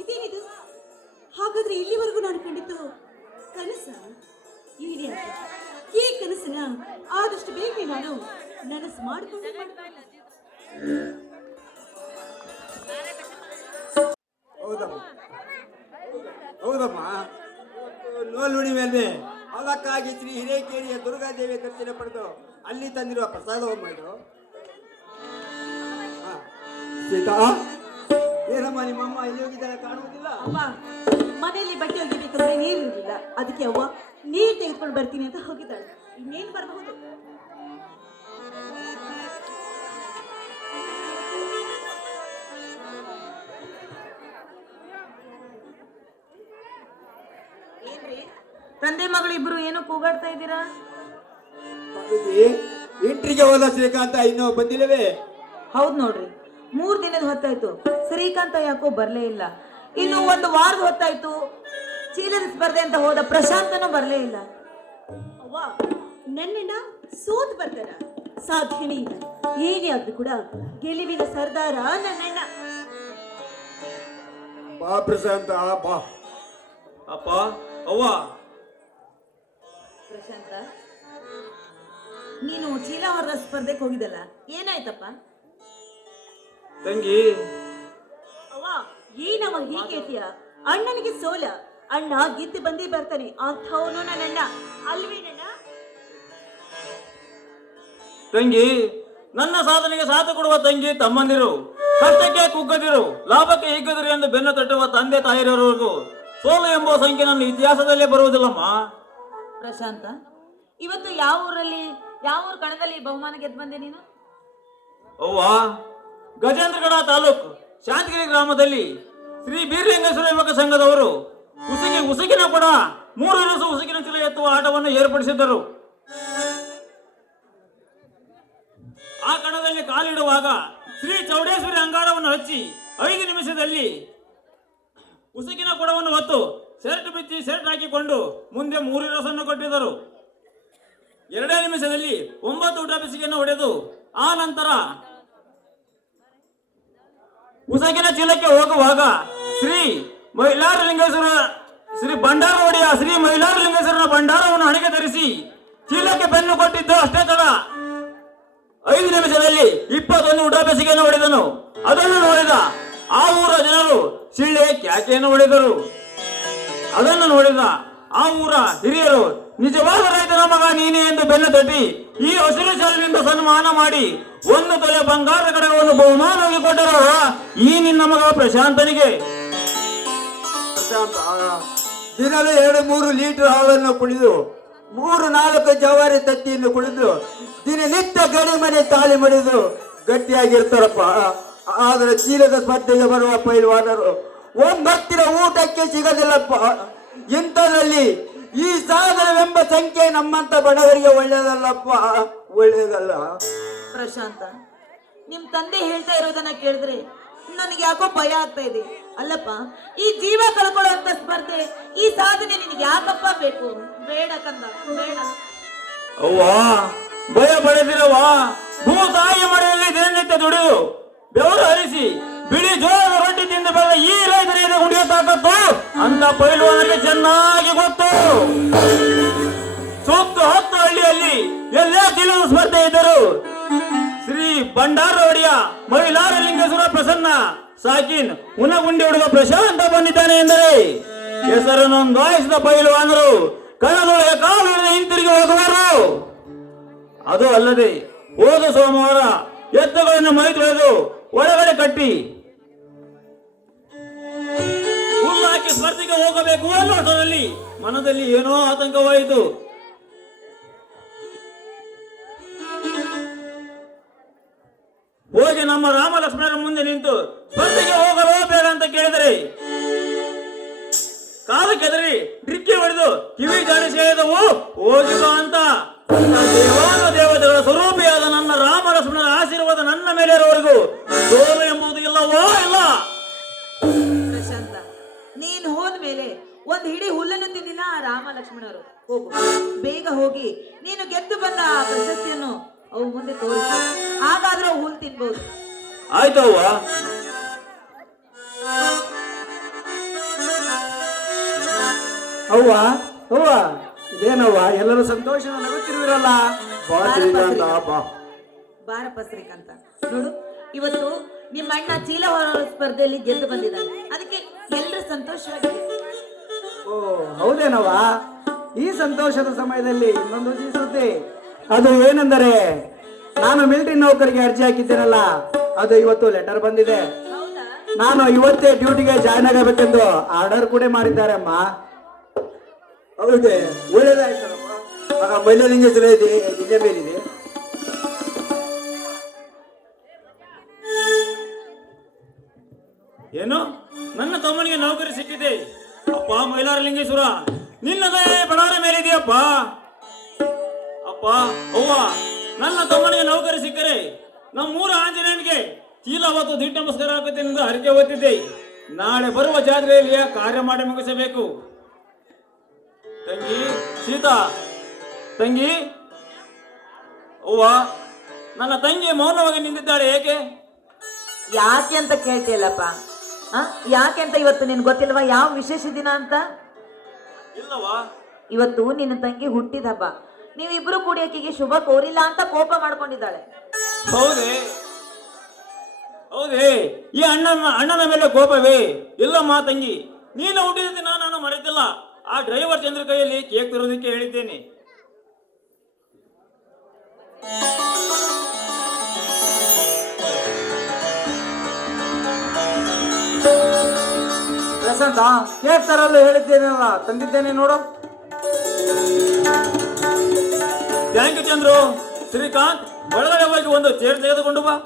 ಇದೇನಿದು? ಹಾಗಾದ್ರೆ ಇಲ್ಲಿವರೆಗೂ ನಾನು ಕಂಡಿದ್ದು ಕನಸ? ಏನೇ ಅಂತ ಈ ಕನಸನ್ನ ಆದಷ್ಟು ಬೇಗ ನಾನು ನನಸು ಮಾಡಿಕೊಂಡು ಹೌದಮ್ಮ ಹೌದಮ್ಮ, ನೋಲ್ನುಡಿ ಮೇಲೆ ಅದಕ್ಕಾಗಿ ಶ್ರೀ ಹಿರೇಕೇರಿಯ ದುರ್ಗಾದೇವಿಯ ದರ್ಶನ ಪಡೆದು ಅಲ್ಲಿ ತಂದಿರುವ ಪ್ರಸಾದವಮ್ಮ ಇದು. ಸೀತಾ, ಏನಮ್ಮ ನಿಮ್ಮಮ್ಮ ಇಲ್ಲಿ ಹೋಗಿದ್ದಾರೆ ಕಾಣುವುದಿಲ್ಲ? ಅವ್ವ, ಮನೆಯಲ್ಲಿ ಬಟ್ಟೆ ಒಗಿಬೇಕಂದ್ರೆ ನೀರು ಇರಲಿಲ್ಲ, ಅದಕ್ಕೆ ಅವ್ವ ನೀರು ತೆಗೆದುಕೊಂಡು ಬರ್ತೀನಿ ಅಂತ ಹೋಗಿದ್ದಾಳೆ. ಇನ್ನೇನು ಬರಬಹುದು? ಏನ್ರಿ ತಂದೆ ಮಗಳು ಇಬ್ರು ಏನೋ ಕೂಗಾಡ್ತಾ ಇದ್ದೀರಾ? ಇಂಟ್ರಿಗೆ ಹೋದ ಶ್ರೀಕಾಂತ ಇನ್ನೂ ಬಂದಿಲ್ಲವೇ? ಹೌದ್ ನೋಡ್ರಿ, 3 ದಿನದ ಹೊತ್ತಾಯ್ತು, ಶ್ರೀಕಾಂತ ಯಾಕೋ ಬರ್ಲೇ ಇಲ್ಲ. ಇನ್ನು 1 ವಾರದ ಹೊತ್ತಾಯ್ತು, ಚೀಲದ ಸ್ಪರ್ಧೆ ಅಂತ ಹೋದ ಪ್ರಶಾಂತನೂ ಬರ್ಲೇ ಇಲ್ಲ. ಅವ್ವ, ನನ್ನಣ್ಣ ಸೋತ್ ಬರ್ತಾರ? ಸಾಧ್ಯನೇ ಇಲ್ಲ. ಏನೇ ಆದ್ರೂ ಕೂಡ ಗೆಲುವಿನ ಸರ್ದಾರ ನನ್ನಣ್ಣ. ಬಾ ಪ್ರಶಾಂತ ಬಾ. ಅಪ್ಪ, ಅವ್ವ, ಪ್ರಶಾಂತ, ನೀನು ಚೀಲ ಹೊರದ ಸ್ಪರ್ಧೆಗೆ ಹೋಗಿದ್ದಲ್ಲ, ಏನಾಯ್ತಪ್ಪ? ತಂಗಿ, ಅವ್ವ, ಏನವ ಹೀಗೇತಿಯ? ಅಣ್ಣನಿಗೆ ಸೋಲ, ಅಣ್ಣ ಗೆದ್ದು ಬಂದೇ ಬರ್ತಾನೆ ಅಂಥವನು ನನ್ನಣ್ಣ ಅಲ್ವೇನಣ್ಣ? ತಂಗಿ, ನನ್ನ ಸಾಧನೆಗೆ ಸಾಥ ಕೊಡುವ ತಂಗಿ ತಮ್ಮಂದಿರು, ಕಷ್ಟಕ್ಕೆ ಕುಗ್ಗದಿರು, ಲಾಭಕ್ಕೆ ಹಿಗ್ಗದಿರು ಎಂದು ಬೆನ್ನು ತಟ್ಟುವ ತಂದೆ ತಾಯಿರವರೆಗೂ ಸೋಲು ಎಂಬ ಸಂಖ್ಯೆ ನನ್ನ ಇತಿಹಾಸದಲ್ಲೇ ಬರುವುದಿಲ್ಲಮ್ಮ. ಪ್ರಶಾಂತ, ಇವತ್ತು ಯಾವ ಊರು ಕಣದಲ್ಲಿ ಬಹುಮಾನ ಗೆದ್ದು ಬಂದೆ ನೀನು? ಅವ್ವ, ಗಜೇಂದ್ರಗಡ ತಾಲೂಕು ಶಾಂತಗಿರಿ ಗ್ರಾಮದಲ್ಲಿ ಶ್ರೀ ಬೀರಲಿಂಗೇಶ್ವರ ಯುವಕ ಸಂಘದವರು ಉಸುಕಿನ ಕೊಡ 3 ರಸು ಉಸುಕಿನ ಚೀಲ ಎತ್ತುವ ಆಟವನ್ನು ಏರ್ಪಡಿಸಿದ್ದರು. ಆ ಕಣದಲ್ಲಿ ಕಾಲಿಡುವಾಗ ಶ್ರೀ ಚೌಡೇಶ್ವರಿ ಅಂಗಾರವನ್ನು ಹಚ್ಚಿ 5 ನಿಮಿಷದಲ್ಲಿ ಉಸುಕಿನ ಕೊಡವನ್ನು ಹೊತ್ತು ಶರ್ಟ್ ಬಿಚ್ಚಿ ಶರ್ಟ್ ಹಾಕಿಕೊಂಡು ಮುಂದೆ 3 ರಸನ್ನು ಕೊಟ್ಟಿದ್ದರು. 2 ನಿಮಿಷದಲ್ಲಿ 9 ಊಟ ಬಿಸಿಗೆಯನ್ನು ಹೊಡೆದು ಆ ನಂತರ ಉಸಕಿನ ಚೀಲಕ್ಕೆ ಹೋಗುವಾಗ ಶ್ರೀ ಮೈಲಾರಲಿಂಗೇಶ್ವರ ಶ್ರೀ ಭಂಡಾರ ಒಡೆಯ ಶ್ರೀ ಮೈಲಾರಲಿಂಗೇಶ್ವರನ ಭಂಡಾರವನ್ನು ಹಣೆಗೆ ಧರಿಸಿ ಚೀಲಕ್ಕೆ ಬೆನ್ನು ಕೊಟ್ಟಿದ್ದು ಅಷ್ಟೇ ತಡ. 5 ನಿಮಿಷದಲ್ಲಿ 21 ಉಡಾಬೆಸಿಗೆಯನ್ನು ಹೊಡೆದನು. ಅದನ್ನು ನೋಡಿದ ಆ ಊರ ಜನರು ಸಿಳ್ಳೆ ಕ್ಯಾಕೆಯನ್ನು ಹೊಡೆದರು. ಅದನ್ನು ನೋಡಿದ ಆ ಊರ ಹಿರಿಯರು ನಿಜವಾದ ರೈತನ ಮಗ ನೀನೇ ಎಂದು ಬೆನ್ನು ತಟ್ಟಿ ಈ ಹಸಿರು ಶಾಲಿನಿಂದ ಸನ್ಮಾನ ಮಾಡಿ 1 ತೊಲೆ ಬಂಗಾರದ ಕಡಗವನ್ನು ಬಹುಮಾನವಾಗಿ ಕೊಟ್ಟರು ಈ ನಿನ್ನ ಮಗ ಪ್ರಶಾಂತನಿಗೆ. ಪ್ರಶಾಂತ ದಿನಲೂ 2-3 ಲೀಟರ್ ಹಾಲನ್ನು ಕುಡಿದು 3-4 ಜವಾರಿ ತತ್ತಿಯನ್ನು ಕುಡಿದು ದಿನನಿತ್ಯ ಗಡಿ ಮನೆ ತಾಳಿ ಮಡಿದು ಗಟ್ಟಿಯಾಗಿರ್ತಾರಪ್ಪ. ಆದರೆ ಚೀಲದ ಸ್ಪರ್ಧೆಗೆ ಬರುವ ಪೈಲ್ವಾನರು ಒಂದೊತ್ತಿನ ಊಟಕ್ಕೆ ಸಿಗದಿಲ್ಲಪ್ಪ. ಇಂಥದ್ರಲ್ಲಿ ಈ ಸಾಧನವೆಂಬ ಸಂಖ್ಯೆ ನಮ್ಮಂತ ಬಡವರಿಗೆ ಒಳ್ಳೆಯದಲ್ಲಪ್ಪ, ಒಳ್ಳೆಯದಲ್ಲ. ಪ್ರಶಾಂತ, ನಿಮ್ ತಂದೆ ಹೇಳ್ತಾ ಇರೋದನ್ನ ಕೇಳಿದ್ರೆ ನನಗೆ ಯಾಕೋ ಭಯ ಆಗ್ತಾ ಇದೆ. ಅಲ್ಲಪ್ಪ, ಈ ಜೀವ ಕಳ್ಕೊಳ್ಳುವಂತ ಸ್ಪರ್ಧೆ, ಈ ಸಾಧನೆ ನಿನಗೆ ಯಾಕಪ್ಪ ಬೇಕು? ಬೇಡ ಕಂದ, ಬೇಡ. ಅವ್ವ ಭಯ ಪಡೆದಿರವ ಭೂತಾಯಿ ಮಳೆಯಲ್ಲಿ ದಿನನಿತ್ಯ ದುಡಿದು ಬೆವರು ಹರಿಸಿ ಬಿಳಿ ಜೋಳದ ರೊಟ್ಟಿ ತಿಂದು ಬೆಳೆದ ಈ ರೈತರಿಗೆ ಉಳಿಯೋ ತಾಕತ್ತು ಅಂತ ಪೈಲ್ವಾನರಿಗೆ ಚೆನ್ನಾಗಿ ಗೊತ್ತು. ಸುತ್ತ 10 ಹಳ್ಳಿಯಲ್ಲಿ ಎಲ್ಲೇ ತಿಳಿದ ಸ್ಪರ್ಧೆ ಇದ್ದರು ಶ್ರೀ ಭಂಡಾರ ಒಡೆಯ ಮಹಿಳಾರ ಲಿಂಗೇಶ್ವರ ಪ್ರಸನ್ನ ಸಾಕಿನ್ ಉನಗುಂಡಿ ಹುಡುಗ ಪ್ರಶಾಂತ ಬಂದಿದ್ದಾನೆ ಎಂದರೆ ಹೆಸರು ನೋಂದಾಯಿಸಿದ ಪೈಲ್ವಾನರು ಕಣದೊಳಗೆ ಕಾಲು ಹಿಡಿದು ಹಿಂತಿರುಗಿ ಹೋಗುವರು. ಅದು ಅಲ್ಲದೆ ಹೋದ ಸೋಮವಾರ ಎತ್ತುಗಳನ್ನು ಮೈ ತೊಳೆದು ಒಳಗಡೆ ಕಟ್ಟಿ ಹುಲ್ಲಾಕಿ ಸ್ಪರ್ಧೆಗೆ ಹೋಗಬೇಕು ಅನ್ನೋಷ್ಟರಲ್ಲಿ ಮನದಲ್ಲಿ ಏನೋ ಆತಂಕವಾಯಿತು. ಹೋಗಿ ನಮ್ಮ ರಾಮ ಲಕ್ಷ್ಮಣರ ಮುಂದೆ ನಿಂತು ಸ್ಪರ್ಧೆಗೆ ಹೋಗಲೋ ಬೇಡ ಅಂತ ಕೇಳಿದರೆ ಕಾಲು ಕೆದರಿ ಡಿಕ್ಕಿ ಹೊಡೆದು ಕಿವಿ ಜಾಡಿಸಿ ಹೇಳಿದವು ಹೋಗಿಲ್ಲ ಅಂತ. ದೇವಾನ ದೇವತೆಗಳ ಸ್ವರೂಪಿಯಾದ ನನ್ನ ರಾಮ ಲಕ್ಷ್ಮಣರ ಆಶೀರ್ವಾದ ನನ್ನ ಮೇಲೆ ಇರುವವರೆಗೂ ಸೋಲು ಎಂಬುದು ಇಲ್ಲವೋ ಇಲ್ಲ. ಪ್ರಶಾಂತ, ನೀನ್ ಹೋದ್ಮೇಲೆ ಒಂದ್ ಹಿಡಿ ಹುಲ್ಲನ್ನು ತಿಂದಿಲ್ಲ ಆ ರಾಮ ಲಕ್ಷ್ಮಣರು. ಹೋಗು, ಬೇಗ ಹೋಗಿ ನೀನು ಗೆದ್ದು ಬಂದ ಆ ಪ್ರಶಸ್ತಿಯನ್ನು ಅವು ಮುಂದೆ ತೋರಿಸು. ಹಾಗಾದ್ರೂ ಹುಲ್ ತಿನ್ಬಹುದು. ಆಯ್ತವ್ವ. ಅವ್ವ ಅವ್ವ ಇದೇನವ್ವ ಎಲ್ಲರೂ ಸಂತೋಷ ನಗುತ್ತಿರುವಿರಲ್ಲ. ಬಾರಪ್ಪ ಶ್ರೀಕಾಂತ, ನೋಡು, ಇವತ್ತು ನಿಮ್ಮ ಅಣ್ಣ ಚೀಲ ಹೊರ ಸ್ಪರ್ಧೆಯಲ್ಲಿ ಗೆದ್ದು ಬಂದಿದ್ದಾನೆ. ಅದಕ್ಕೆ ಎಲ್ಲರೂ ಸಂತೋಷವಾಗಿದೆ. ಓ ಹೌದೇನವ್ವ? ಈ ಸಂತೋಷದ ಸಮಯದಲ್ಲಿ ಇನ್ನೊಂದು ಸುದ್ದಿ. ಅದು ಏನೆಂದರೆ ನಾನು ಮಿಲಿಟರಿ ನೌಕರಿಗೆ ಅರ್ಜಿ ಹಾಕಿದ್ದೇನಲ್ಲ, ಅದು ಇವತ್ತು ಲೆಟರ್ ಬಂದಿದೆ. ಹೌದಾ? ನಾನು ಇವತ್ತೇ ಡ್ಯೂಟಿಗೆ ಜಾಯ್ನ್ ಆಗಬೇಕೆಂದು ಆರ್ಡರ್ ಕೂಡ ಮಾಡಿದ್ದಾರೆ ಅಮ್ಮ. ಹೌದೇ, ಒಳ್ಳೇದಾಯ್ತಲ್ಲಮ್ಮ. ಮೈಲಿಂಗೇಶ್ವರ ಇದೆ, ನಿಜ ಮೇಲಿದೆ. ಏನು ನನ್ನ ತಮ್ಮನಿಗೆ ನೌಕರಿ ಸಿಕ್ಕಿದೆ ಅಪ್ಪ? ಮೈಲಾರ ಲಿಂಗೇಶ್ವರ ನಿನ್ನ ದಯೆ ಬಡವರ ಮೇಲಿದೆಯಪ್ಪ. ಅಪ್ಪ ಅವ್ವ, ನನ್ನ ತಮ್ಮನಿಗೆ ನೌಕರಿ ಸಿಕ್ಕರೆ ನಮ್ಮೂರ ಆಂಜನೇಯನಿಗೆ ಚೀಲ ಹೊತ್ತು ದಿಟ್ಟ ನಮಸ್ಕಾರ ಆಗುತ್ತೇನೆ ಎಂದು ಹರಿಕೆ ಹೊತ್ತಿದ್ದೆ. ನಾಳೆ ಬರುವ ಜಾತ್ರೆಯಲ್ಲಿ ಕಾರ್ಯ ಮಾಡಿ ಮುಗಿಸಬೇಕು. ತಂಗಿ ಸೀತಾ, ತಂಗಿ ಅವ್ವ, ನನ್ನ ತಂಗಿ ಮೌನವಾಗಿ ನಿಂತಿದ್ದಾಳೆ ಏಕೆ? ಯಾಕೆ ಅಂತ ಕೇಳ್ತಿಯಲ್ಲಪ್ಪ? ಯಾಕೆ ಅಂತ ಇವತ್ತು ನಿನ್ ಗೊತ್ತಿಲ್ವಾ ಯಾವ ವಿಶೇಷ ದಿನ ಅಂತ? ಇಲ್ಲವಾ? ಇವತ್ತು ನಿನ್ನ ತಂಗಿ ಹುಟ್ಟಿದ ಹಬ್ಬ. ನೀವಿಬ್ರು ಕೂಡಿ ಆಕೆಗೆ ಶುಭ ಕೋರಿಲ್ಲ ಅಂತ ಕೋಪ ಮಾಡ್ಕೊಂಡಿದ್ದಾಳೆ. ಹೌದೇ? ಹೌದೇ? ಈ ಅಣ್ಣನ ಮೇಲೆ ಕೋಪವೇ? ಇಲ್ಲಮ್ಮ ತಂಗಿ, ನೀನು ಹುಟ್ಟಿದ ದಿನ ನಾನು ಮರೆತಿಲ್ಲ. ಆ ಡ್ರೈವರ್ ಚಂದ್ರ ಕೈಯಲ್ಲಿ ಕೇಕ್ ತರೋದಕ್ಕೆ ಹೇಳಿದ್ದೇನೆ. ಪ್ರಶಾಂತ, ಕೇಕ್ ತರಲು ಹೇಳಿದ್ದೇನಲ್ಲ, ತಂದಿದ್ದೇನೆ ನೋಡು. Thank you Chandru. ಶ್ರೀಕಾಂತ್, ಒಳಗಡೆ ಹೋಗಿ ಒಂದು ಚೇರ್ ತೆಗೆದುಕೊಂಡು ಬಾ.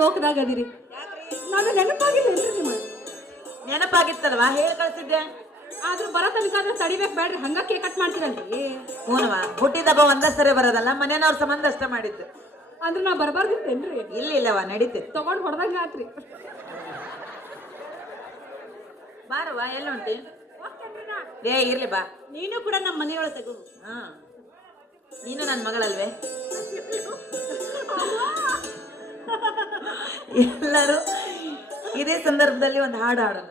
ಲೋಕದಾಗ ಅದಿರಿ ನಾನು ನೆನಪಾಗಿಲ್ಲ ನಿಮಗೆ ನೆನಪಾಗಿತ್ತಲ್ವಾ ಹೇಳಿ ಕಳ್ಸಿದ್ದೆ. ಆದ್ರೂ ಬರೋ ತನಕ ತಡಿಬೇಕು ಬೇಡ್ರಿ, ಹಂಗ ಕೇಕ್ ಕಟ್ ಮಾಡ್ತೀರಲ್ರಿ. ಹೂನವ, ಹುಟ್ಟಿದಬ್ಬ ಒಂದ ಸರಿ ಬರೋದಲ್ಲ, ಮನೆಯವ್ರ ಸಂಬಂಧ ಅಷ್ಟ ಮಾಡಿದ್ದು. ಅಂದ್ರೆ ನಾ ಬರಬಾರ್ದಿತ್ತೇನ್ರಿ? ಇಲ್ಲವ ನಡೀತಿತ್ತು. ತಗೊಂಡ್ ಹೊಡೆದಂಗ ಆತ್ರಿ. ಬಾರವಾ, ಎಲ್ಲ ಉಂಟಿ? ಏ ಇರ್ಲಿ ಬಾ. ನೀನು ಕೂಡ ನಮ್ಮ ಮನೆಯೊಳಗೆ ತಗೋ. ಹಾ, ನೀನು ನನ್ನ ಮಗಳಲ್ವೇ? ಎಲ್ಲರೂ ಇದೇ ಸಂದರ್ಭದಲ್ಲಿ ಒಂದು ಹಾಡು ಹಾಡೋಣ.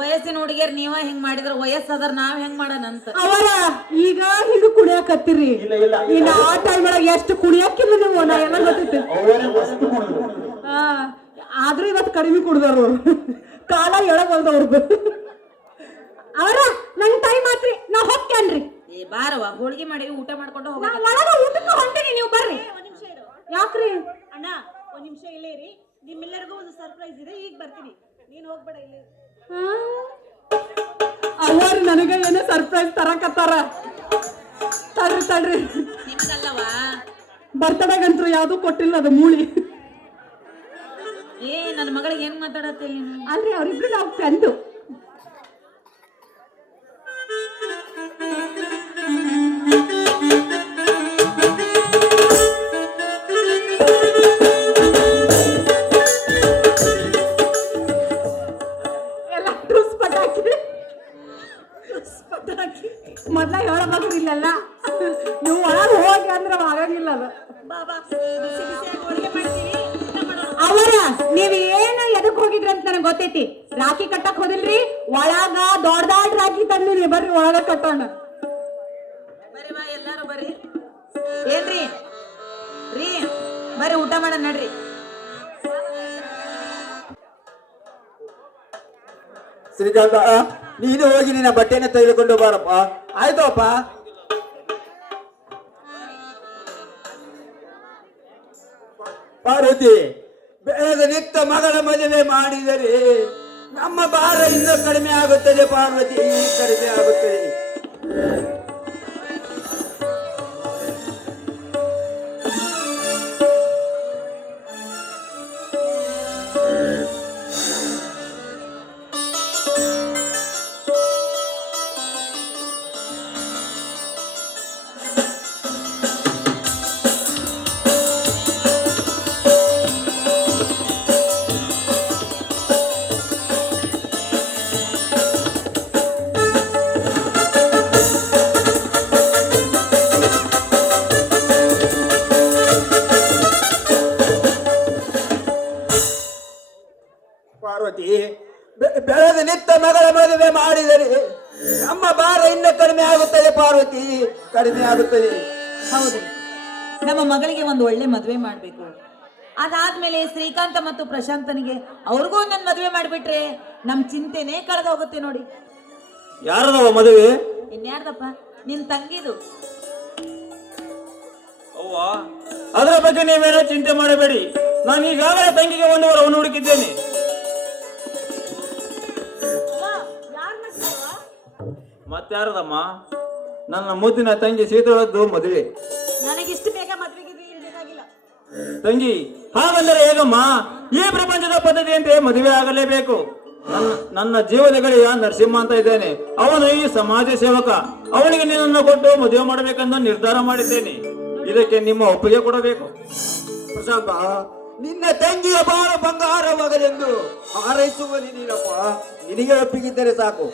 ವಯಸ್ಸಿನ ಹುಡುಗಿಯರ್ ನೀವ ಹೆಂಗ್ ಮಾಡಿದ್ರ ವಯಸ್ಸಾದ್ರ ನಾವ್ ಹೆಂಗ್ ಮಾಡೋಣಂತ. ಅವರ ಈಗ ಹಿಂಗ ಕುಣಿಯಾಕತ್ತೀರಿ, ಇನ್ನ ಆ ಟೈಮ್ ಒಳಗ ಎಷ್ಟು ಕುಣಿಯಾಕಿಲ್ಲ ನೀವು, ನಾ ಎಲ್ಲ ಗೊತ್ತೈತಿ. ಆದ್ರೂ ಇವತ್ತು ಕಡಿಮೆ ಕುಡ್ದವ್ರು, ಕಾಲ ಎಳಗೋಲ್ದವ್ರದ್ದು. ಅವರ ನಂಗ್ ಟೈಮ್ ಆತ್ರಿ, ನಾ ಹೋಗ್ತೇನ್ರಿ. ಏ ಬಾರವ್ವ, ಹೋಳಿಗೆ ಮಾಡಿ ಊಟ ಮಾಡ್ಕೊಂಡು ಹೋಗ. ಊಟಕ್ಕೆ ಹೊಂಟೀನಿ, ನೀವು ಬರ್ರಿ. ಒಂದ್ ನಿಮಿಷ ಇರು. ಯಾಕ್ರಿ ಅಣ್ಣ ಒಂದ್ ನಿಮಿಷ ಇಲ್ಲೇ ಇರಿ, ನಿಮ್ಮೆಲ್ಲರಿಗೂ ಒಂದು ಸರ್ಪ್ರೈಸ್ ಇದೆ, ಈಗ ಬರ್ತೀನಿ, ನೀನ್ ಹೋಗ್ಬೇಡ ಇಲ್ಲೇ. ಅವ್ರು ನನಗ ಏನೋ ಸರ್ಪ್ರೈಸ್ ತರಕತ್ತಾರ. ತಡ್ರಿ ತಡ್ರಿ ನಿಮ್ಗಲ್ಲವಾ? ಬರ್ತಡೇಗಂತೂ ಯಾವ್ದು ಕೊಟ್ಟಿಲ್ಲ ಅದು ಮೂಳಿ. ಏ ನನ್ನ ಮಗಳಿಗೆ ಹೆಂಗ್ ಮಾತಾಡತ್ತಿಲ್ಲ ನೀನು? ಆದ್ರೆ ಅವ್ರಿಬ್ರು ನಾವು ಫ್ರೆಂಡು. ಎಲ್ಲ ಟುಸ್ ಪಟಾಕಿ ಮೊದ್ಲ ಹೇಳಬೇಕ್ರಿಲ್ಲ, ನೀವು ಒಳಗೆ ಹೋಗಿ ಅಂದ್ರೆ ಆಗಂಗಿಲ್ಲ ಅದು. ಬಾಬಾ ಬಿಸಿ ಬಿಸಿಯಾಗಿ ಹೋಳಿಗೆ ಮಾಡ್ತೀವಿ, ಊಟ ಮಾಡೋಣ. ಅವರ ನೀವ್ ಏನು ಎದಕ್ ಹೋಗಿದ್ರಿ ಅಂತ ನನಗೆ ಗೊತ್ತೈತಿ. ರಾಖಿ ಕಟ್ಟಕ್ ಹೋದಿಲ್ರಿ, ಒಳಗ ದೊಡ್ಡ ರಾಖಿ ತಂದಿರಿ, ಬರ್ರಿ ಒಳಗ ಕಟ್ಟೋಣ. ಬರ್ರಿ ಬಾ ಎಲ್ಲಾರು ಬರ್ರಿ. ಏನ್ರಿ ರೀ ಬರ್ರಿ ಊಟ ಮಾಡ ನಡ್ರಿ. ಶ್ರೀಕಾಂತ, ನೀನು ಹೋಗಿ ನಿನ್ನ ಬಟ್ಟೆನ ತೆಗೆದುಕೊಂಡು ಬಾರಪ್ಪ. ಆಯ್ತು ಅಪ್ಪ. ಪಾರ್ವತಿ, ಬೆಳೆದ ನಿತ್ತ ಮಗಳ ಮದುವೆ ಮಾಡಿದರೆ ನಮ್ಮ ಭಾರ ಇನ್ನೂ ಕಡಿಮೆ ಆಗುತ್ತದೆ. ಪಾರ್ವತಿ, ಕಡಿಮೆ ಆಗುತ್ತದೆ. ಪಾರ್ವತಿ, ಬೆಳೆದ ನಿತ್ತ ಮಗಳ ಮದುವೆ ಮಾಡಿದರೆ ನಮ್ಮ ಭಾರ ಇನ್ನೂ ಕಡಿಮೆ ಆಗುತ್ತದೆ. ಪಾರ್ವತಿ, ಕಡಿಮೆ ಆಗುತ್ತದೆ. ಹೌದು, ನಮ್ಮ ಮಗಳಿಗೆ ಒಂದು ಒಳ್ಳೆ ಮದುವೆ ಮಾಡ್ಬೇಕು. ಅದಾದ್ಮೇಲೆ ಶ್ರೀಕಾಂತ ಮತ್ತು ಪ್ರಶಾಂತನಿಗೆ ಅವ್ರಿಗೂ ಒಂದೊಂದು ಮದುವೆ ಮಾಡ್ಬಿಟ್ರೆ ನಮ್ ಚಿಂತೆನೇ ಕಳೆದು ಹೋಗುತ್ತೆ ನೋಡಿ. ಯಾರದವ ಮದುವೆ? ಇನ್ಯಾರ್ದಪ್ಪ? ನಿನ್ ತಂಗಿದು. ಅವ್ವ, ಅದರ ಬಗ್ಗೆ ನೀವೇನೋ ಚಿಂತೆ ಮಾಡಬೇಡಿ. ನಾನು ಈಗಾಗಲೇ ತಂಗಿಗೆ ಒಂದು ವರವನ್ನು ಹುಡುಕಿದ್ದೇನೆ. ಮತ್ತಾರದಮ್ಮ? ನನ್ನ ಮುದ್ದಿನ ತಂಗಿ ಸೀತಳದ್ದು ಮದುವೆ. ನನಗಿಷ್ಟು ಬೇಗ ಮದ್ವೆಗೆ ಬೇಕಾಗಿಲ್ಲ. ತಂಗಿ, ಹಾಗಂದರೆ ಹೇಗಮ್ಮ? ಈ ಪ್ರಪಂಚದ ಪದ್ಧತಿಯಂತೆ ಮದುವೆ ಆಗಲೇಬೇಕು. ನನ್ನ ಜೀವದ ಗೆಳೆಯ ನರಸಿಂಹ ಅಂತ ಇದ್ದೇನೆ. ಅವನು ಈ ಸಮಾಜ ಸೇವಕ. ಅವನಿಗೆ ನಿನ್ನನ್ನು ಕೊಟ್ಟು ಮದುವೆ ಮಾಡಬೇಕೆಂದು ನಿರ್ಧಾರ ಮಾಡಿದ್ದೇನೆ. ಇದಕ್ಕೆ ನಿಮ್ಮ ಒಪ್ಪಿಗೆ ಕೊಡಬೇಕು. ಪ್ರಶಾಂತ, ನಿನ್ನ ತಂಗಿಯ ಬಾಳ ಬಂಗಾರವಾಗಲೆಂದು ಹಾರೈಸುವಲ್ಲಿ ನೀನಪ್ಪ. ನಿನಗೆ ಒಪ್ಪಿಗಿದ್ದರೆ ಸಾಕು.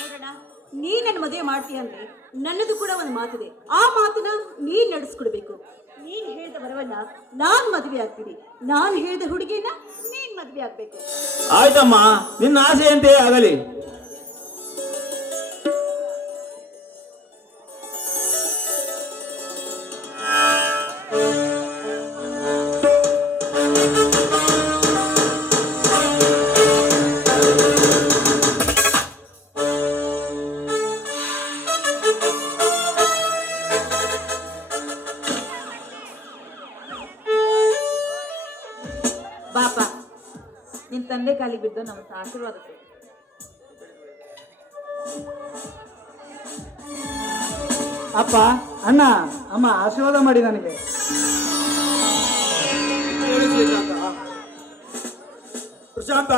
ನೋಡೋಣ, ನೀ ನನ್ನ ಮದುವೆ ಮಾಡ್ತೀಯ ಅಂದ್ರೆ ನನ್ನದು ಕೂಡ ಒಂದು ಮಾತಿದೆ. ಆ ಮಾತನ್ನ ನೀನ್ ನಡೆಸ್ಕೊಡ್ಬೇಕು. ನೀನ್ ಹೇಳ್ದ ಬರವನ್ನ ನಾನ್ ಮದುವೆ ಆಗ್ತೀನಿ, ನಾನ್ ಹೇಳ್ದ ಹುಡುಗಿನ ನೀನ್ ಮದುವೆ ಆಗ್ಬೇಕು. ಆಯ್ತಮ್ಮ, ನಿನ್ನ ಆಸೆಯಂತೆ ಆಗಲಿ. ಬಾಪ, ನಿನ್ ತಂದೆ ಕಾಲಿಗೆ ಬಿದ್ದು ನಮ್ಮ ಆಶೀರ್ವಾದ ಕೊಡು. ಅಪ್ಪ, ಅಣ್ಣ, ಅಮ್ಮ ಆಶೀರ್ವಾದ ಮಾಡಿ ನನಗೆ. ಪ್ರಶಾಂತ,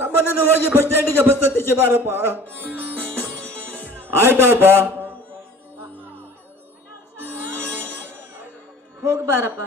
ತಮ್ಮನನ್ನು ಹೋಗಿ ಬಸ್ ಸ್ಟ್ಯಾಂಡಿಗೆ ಬಸ್ ಹತ್ತಿಸಿ ಬಾರಪ್ಪ. ಆಯ್ತಪ್ಪ. ಹೋಗ್ಬಾರಪ್ಪ.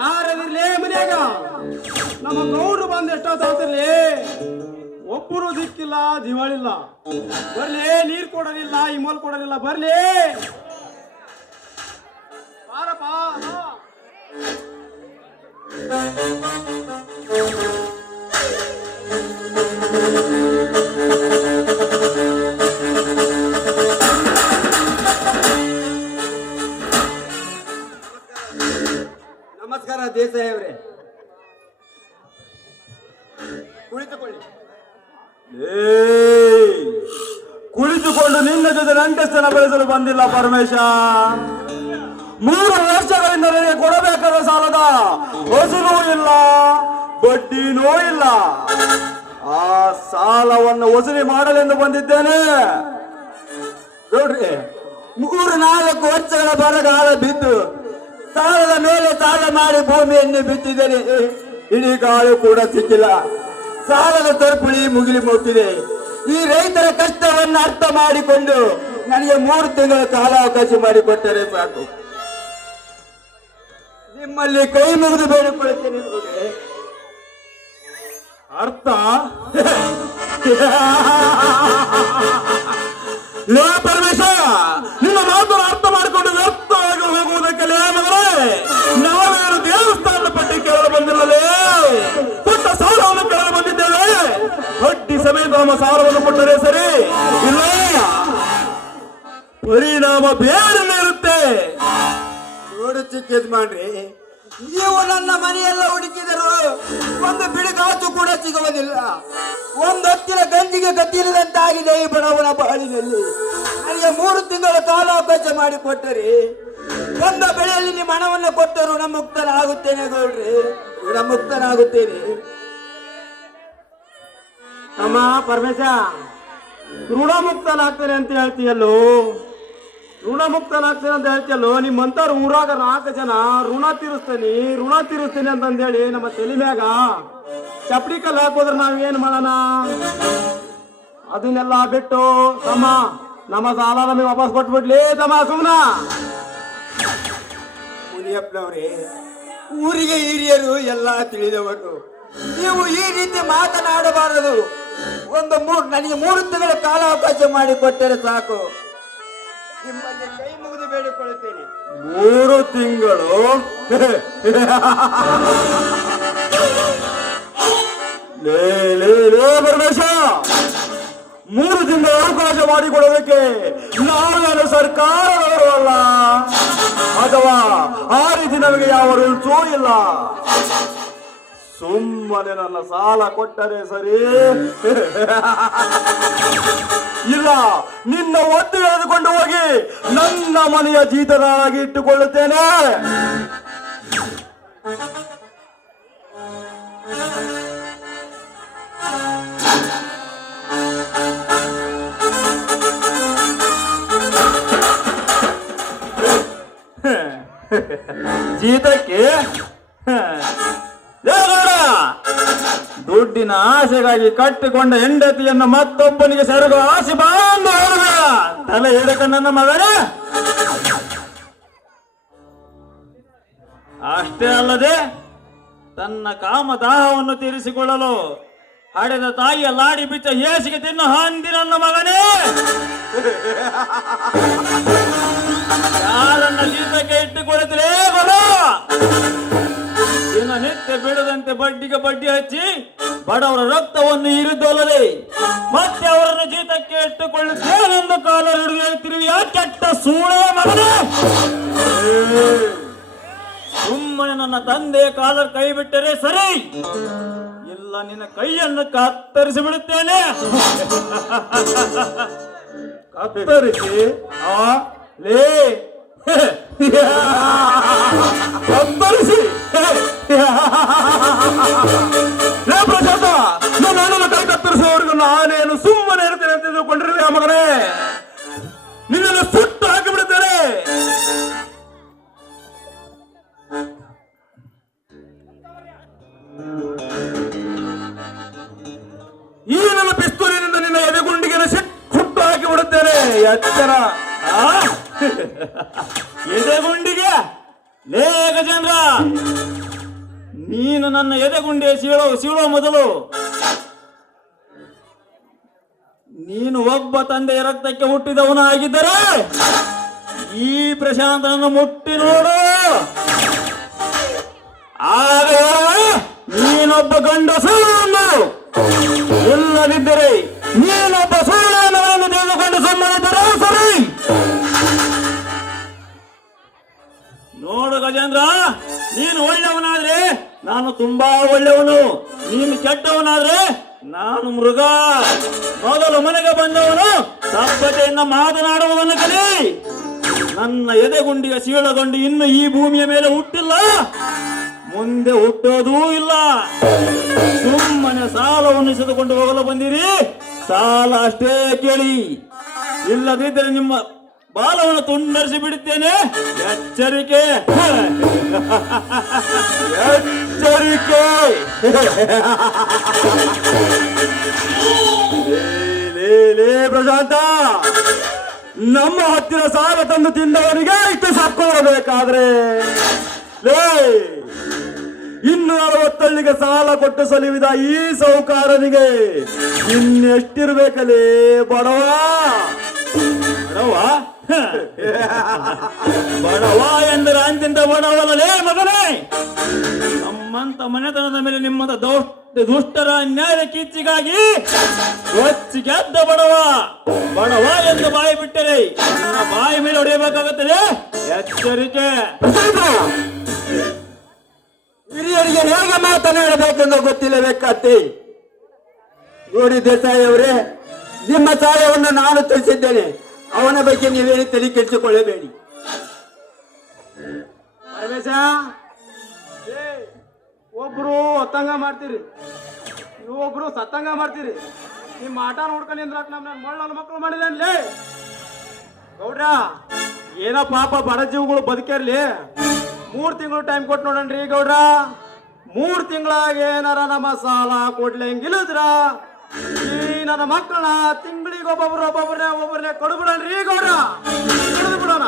ಯಾರದಿರ್ಲಿ ಮನ್ಯಾಗ ನಮ್ಮ ಗೌಡ್ರು ಬಂದ್ ಎಷ್ಟೊತ್ತಾಗ್ತಿರ್ಲಿ, ಒಬ್ಬರು ದಿಕ್ಕಿಲ್ಲ, ದಿವಾಳಿಲ್ಲ. ಬರ್ಲಿ, ನೀರ್ ಕೊಡೋದಿಲ್ಲ, ಇಮೋಲ್ ಕೊಡೋದಿಲ್ಲ. ಬರ್ಲಿ ಬಾರಪ್ಪ. ನಮಸ್ಕಾರ ದೇಸಾಯಿ ಅವರೇ, ಕುಳಿತುಕೊಳ್ಳಿ. ಕುಳಿತುಕೊಂಡು ನಿನ್ನ ಜೊತೆ ನಂಟಸ್ತನ ಬೆಳೆಸಲು ಬಂದಿಲ್ಲ ಪರಮೇಶ. 3 ವರ್ಷಗಳಿಂದ ನನಗೆ ಕೊಡಬೇಕಾದ ಸಾಲದ ವಸೂಲೂ ಇಲ್ಲ, ಬಡ್ಡಿನೂ ಇಲ್ಲ. ಆ ಸಾಲವನ್ನು ವಸೂಲಿ ಮಾಡಲೆಂದು ಬಂದಿದ್ದೇನೆ. ನೋಡ್ರಿ, 3-4 ವರ್ಷಗಳ ಬರಗಾಲ ಬಿದ್ದು ಸಾಲದ ಮೇಲೆ ಸಾಲ ಮಾಡಿ ಭೂಮಿಯನ್ನು ಬಿತ್ತಿದ್ದೇನೆ. ಇಡೀ ಗಾಳಿ ಕೂಡ ಸಿಕ್ಕಿಲ್ಲ. ಸಾಲದ ತರ್ಪುಳಿ ಮುಗಿಲಿ ಮುಟ್ಟಿದೆ. ಈ ರೈತರ ಕಷ್ಟವನ್ನು ಅರ್ಥ ಮಾಡಿಕೊಂಡು ನನಗೆ 3 ತಿಂಗಳ ಕಾಲಾವಕಾಶ ಮಾಡಿಕೊಟ್ಟರೆ ಸಾಕು. ನಿಮ್ಮಲ್ಲಿ ಕೈ ಮುಗಿದು ಬೇಡಿಕೊಳ್ಳುತ್ತೇನೆ. ಅರ್ಥ ಲೇ ಪರಮೇಶ, ನಿನ್ನ ಮಾತನ್ನು ಅರ್ಥ ಮಾಡಿಕೊಂಡು ವ್ಯರ್ಥವಾಗಿ ಹೋಗುವುದಕ್ಕೆ ನಾವೇನು ದೇವಸ್ಥಾನದ ಪಟ್ಟಿ ಕೇಳಲು ಬಂದಿರಲೇ, ಪುಟ್ಟ ಸಾಲವನ್ನು ಕೇಳಲು ಬಂದಿದ್ದೇವೆ. ಬಡ್ಡಿ ಸಮೇತ ನಮ್ಮ ಸಾಲವನ್ನು ಕೊಟ್ಟರೆ ಸರಿ, ಇಲ್ಲ ಪರಿಣಾಮ ಬೇರೆ ಇರುತ್ತೆ. ನೋಡು ಚಿಕ್ಕ ಯಜಮಾನ್ರಿ, ನೀವು ನನ್ನ ಮನೆಯೆಲ್ಲ ಹುಡುಕಿದರು ಒಂದು ಬಿಡುಗಾಸು ಕೂಡ ಸಿಗುವುದಿಲ್ಲ. ಒಂದು ಹೊತ್ತಿನ ಗಂಜಿಗೆ ಗತಿಯಿಲ್ಲದಂತಾಗಿದೆ ಈ ಬಡವನ ಬಾಳಿನಲ್ಲಿ. ನನಗೆ 3 ತಿಂಗಳ ಕಾಲಾವಕಾಶ ಮಾಡಿಕೊಟ್ಟರೆ ಒಂದು ಬೆಳೆಯಲ್ಲಿ ನಿಮ್ಮ ಹಣವನ್ನು ಕೊಟ್ಟರು ಋಣಮುಕ್ತನಾಗುತ್ತೇನೆ ಗೌಡ್ರಿ, ಋಣಮುಕ್ತನಾಗುತ್ತೇನೆ. ಅಮ್ಮ ಪರಮೇಶ, ಋಣಮುಕ್ತನಾಗ್ತೇನೆ ಅಂತ ಹೇಳ್ತೀಯಲ್ಲೋ, ಋಣಮುಕ್ತನಾಗ್ತೇನೆ ಅಂತ ಹೇಳ್ತೀಯಲ್ಲೋ. ನಿಮ್ಮಂತವ್ರು ಊರಾಗ 4 ಜನ ಋಣ ತೀರಿಸ್ತೇನೆ ಅಂತಂದೇಳಿ ನಮ್ಮ ತಲೆ ಮ್ಯಾಗ ಚಪ್ಪಡಿ ಕಲ್ಲು ಹಾಕೋದ್ರೆ ನಾವೇನ್ ಮಾಡೋಣ? ಅದನ್ನೆಲ್ಲ ಬಿಟ್ಟು ತಮ್ಮ ನಮ್ಮ ಸಾಲ ನಮಗೆ ವಾಪಸ್ ಕೊಟ್ಬಿಡ್ಲಿ ತಮ್ಮ. ಸುಮ್ನ ಮುನಿಯಪ್ಪನವ್ರೆ, ಊರಿಗೆ ಹಿರಿಯರು ಎಲ್ಲ ತಿಳಿದವರು, ನೀವು ಈ ರೀತಿ ಮಾತನಾಡಬಾರದು. ನನಗೆ 3 ತಿಂಗಳ ಕಾಲಾವಕಾಶ ಮಾಡಿಕೊಟ್ಟರೆ ಸಾಕು. ನಿಮ್ಮಲ್ಲಿ ಕೈ ಮುಗಿದು ಬೇಡಿಕೊಳ್ಳುತ್ತೇನೆ. 3 ತಿಂಗಳು ಪರಮೇಶ, 3 ತಿಂಗಳ ಅವಕಾಶ ಮಾಡಿಕೊಡೋದಕ್ಕೆ ನಾವೇನು ಸರ್ಕಾರದವರು ಅಲ್ಲ, ಅಥವಾ ಆ ರೀತಿ ನಮಗೆ ಯಾವ ರೂಲ್ಸೂ ಇಲ್ಲ. ಸುಮ್ಮನೆ ನನ್ನ ಸಾಲ ಕೊಟ್ಟರೆ ಸರಿ, ಇಲ್ಲ ನಿನ್ನ ಒತ್ತು ಎಳೆದುಕೊಂಡು ಹೋಗಿ ನನ್ನ ಮನೆಯ ಜೀತದಾಗಿ ಇಟ್ಟುಕೊಳ್ಳುತ್ತೇನೆ. ಜೀತಕ್ಕೆ ದುಡ್ಡಿನ ಆಸೆಗಾಗಿ ಕಟ್ಟಿಕೊಂಡ ಹೆಂಡತಿಯನ್ನು ಮತ್ತೊಬ್ಬನಿಗೆ ಸೆರಗು ಆಸೆ ಬಾಂದು ತಲೆ ಹಿಡಕ ನನ್ನ ಮಗನೇ. ಅಷ್ಟೇ ಅಲ್ಲದೆ ತನ್ನ ಕಾಮದಾಹವನ್ನು ತೀರಿಸಿಕೊಳ್ಳಲು ಹಡೆದ ತಾಯಿಯ ಲಾಡಿ ಬಿಚ್ಚ ಹೇಸಿಗೆ ತಿನ್ನು ಹಂದಿ ನನ್ನ ಮಗನೇ. ಯಾರನ್ನ ಜೀತಕ್ಕೆ ಇಟ್ಟುಕೊಳ್ಳುತ್ತಲೇ ಬರೋ ದಿನನಿತ್ಯ ಬಿಡದಂತೆ ಬಡ್ಡಿಗೆ ಬಡ್ಡಿ ಹಚ್ಚಿ ಬಡವರ ರಕ್ತವನ್ನು ಹಿರಿದೊಲ್ಲದೆ ಮತ್ತೆ ಅವರನ್ನು ಜೀತಕ್ಕೆ ಇಟ್ಟುಕೊಳ್ಳುತ್ತೇನೆಂದು ಕಾಲ ಹಿಡಿದು ಹೇಳ್ತಿರುವಿಯ ಕೆಟ್ಟ ಸೂಳೆ ಮಗನೇ. ಸುಮ್ಮನೆ ನನ್ನ ತಂದೆ ಕಾಲರ್ ಕೈ ಬಿಟ್ಟರೆ ಸರಿ, ಇಲ್ಲ ನಿನ್ನ ಕೈಯನ್ನು ಕತ್ತರಿಸಿ ಬಿಡುತ್ತೇನೆ. ಕತ್ತರಿಸಿ ಲೇ ಕತ್ತರಿಸಿ ಪ್ರಶಾಂತ, ನನ್ನ ಕೈ ಕತ್ತರಿಸುವವರೆಗೂ ನಾನೇನು ಸುಮ್ಮನೆ ಇರ್ತೇನೆ ಅಂತ ತಿಳ್ಕೊಂಡಿರಲಿಲ್ಲ ಮಗನೇ. ನಿನ್ನನ್ನು ಸುಟ್ಟು ಹಾಕಿಬಿಡುತ್ತೇನೆ. ಈ ನನ್ನ ಪಿಸ್ತೂಲಿನಿಂದ ನಿನ್ನ ಎದೆಗುಂಡಿಗೆ ಸುಟ್ಟು ಹಾಕಿ ಬಿಡುತ್ತೇನೆ. ಎಚ್ಚರ, ಎದೆಗುಂಡಿಗೆ ಲೇ ಗಜೇಂದ್ರ, ನೀನು ನನ್ನ ಎದೆಗುಂಡಿ ಸೀಳೋ ಮೊದಲು ನೀನು ಒಬ್ಬ ತಂದೆಯ ರಕ್ತಕ್ಕೆ ಹುಟ್ಟಿದವನು ಆಗಿದ್ದರೆ ಈ ಪ್ರಶಾಂತನನ್ನು ಮುಟ್ಟಿ ನೋಡು. ಆಗ ನೀನೊಬ್ಬ ಗಂಡಸು, ಇಲ್ಲದಿದ್ದರೆ ನೀನೊಬ್ಬ ಸುಳ್ಳನ್ನು ತೆಗೆದುಕೊಂಡು ಸುಮ್ಮನಿದ್ದರೆ ಸರಿ. ನೋಡು ಗಜೇಂದ್ರ, ನೀನು ಒಳ್ಳೆಯವನಾದ್ರೆ ನಾನು ತುಂಬಾ ಒಳ್ಳೆಯವನು, ನೀನು ಕೆಟ್ಟವನಾದ್ರೆ ನಾನು ಮೃಗ. ಮೊದಲು ಮನೆಗೆ ಬಂದವನು ಸಭ್ಯತೆಯಿಂದ ಮಾತನಾಡುವುದನ್ನು ಕಲಿ. ನನ್ನ ಎದೆಗುಂಡಿಯ ಸೀಳಗೊಂಡು ಇನ್ನು ಈ ಭೂಮಿಯ ಮೇಲೆ ಹುಟ್ಟಿಲ್ಲ, ಮುಂದೆ ಹುಟ್ಟೋದೂ ಇಲ್ಲ. ಸುಮ್ಮನೆ ಸಾಲವನ್ನು ಇಸಿದುಕೊಂಡು ಹೋಗಲು ಬಂದಿರಿ, ಸಾಲ ಅಷ್ಟೇ ಕೇಳಿ, ಇಲ್ಲದಿದ್ದರೆ ನಿಮ್ಮ ಬಾಲವನ್ನು ತುಂಡರಿಸಿ ಬಿಡುತ್ತೇನೆ. ಎಚ್ಚರಿಕೆ ಎಚ್ಚರಿಕೆ. ಲೇ ಪ್ರಶಾಂತ, ನಮ್ಮ ಹತ್ತಿರ ಸಾಲ ತಂದು ತಿಂದವರಿಗೆ ಇಷ್ಟು ಸಾಕೊಳ್ಳಬೇಕಾದ್ರೆ ಲೇ, ಇನ್ನು 40 ಸಾಲ ಕೊಟ್ಟು ಸಲಿವಿದ ಈ ಸೌಕಾರನಿಗೆ ಇನ್ನೆಷ್ಟಿರ್ಬೇಕಲೇ ಬಡವ? ಬಡವ ಬಡವ ಎಂದರೆ ಅಂತಿಂತ ಬಡವಲೇ ಮಗನೇ. ನಮ್ಮಂತ ಮನೆತನದ ಮೇಲೆ ನಿಮ್ಮದ ದುಷ್ಟರ ಅನ್ಯಾಯ ಕಿಚ್ಚಿಗಾಗಿ ಗೆದ್ದ ಬಡವ. ಬಡವ ಎಂದು ಬಾಯಿ ಬಿಟ್ಟರೆ ನನ್ನ ಬಾಯಿ ಮೇಲೆ ಹೊಡೆಯಬೇಕಾಗುತ್ತದೆ. ಎಚ್ಚರಿಕೆ. ಹಿರಿಯರಿಗೆ ಹೇಗೆ ಮಾತನಾಡಬೇಕೆಂದು ಗೊತ್ತಿಲ್ಲಬೇಕತ್ತೆ. ನೋಡಿ ದೇಸಾಯಿ ಅವರೇ, ನಿಮ್ಮ ಸಹಾಯವನ್ನು ನಾನು ತಿಳಿಸಿದ್ದೇನೆ, ಅವನ ಬಗ್ಗೆ ನೀವೇನು ತಲೆ ಕೆಡಿಸಿಕೊಳ್ಳಬೇಡಿ. ಪರಮೇಶ, ಒಬ್ರು ಒತ್ತಂಗ ಮಾಡ್ತೀರಿ, ನೀವೊಬ್ರು ಸತ್ತಂಗ ಮಾಡ್ತೀರಿ. ನಿಮ್ಮ ಆಟ ನೋಡ್ಕೊಂಡು ನಿಂದ್ರಾಕ್ ನಮ್ಮ ಮಳ್ಳ ಮಕ್ಕಳು ಮಾಡಿಲ್ಲೇ ಗೌಡ್ರ. ಏನೋ ಪಾಪ ಬಡ ಜೀವಗಳು ಬದುಕಿರ್ಲಿ, 3 ತಿಂಗಳು ಟೈಮ್ ಕೊಟ್ಟು ನೋಡಣ್ರಿ ಗೌಡ್ರ. 3 ತಿಂಗಳಾಗ ಏನಾರ ನಮ್ಮ ಸಾಲ ಕೊಡ್ಲಂಗಿಲ್ಲದ್ರ ಈ ನನ್ನ ಮಕ್ಕಳನ್ನ ತಿಂಗಳಿಗೆ ಒಬ್ಬೊಬ್ಬರನ್ನೇ ಕೊಡ್ಬಿಡಣ್ರಿ ಗೌಡ್ರ, ಕೊಡ್ದು ಬಿಡೋಣ.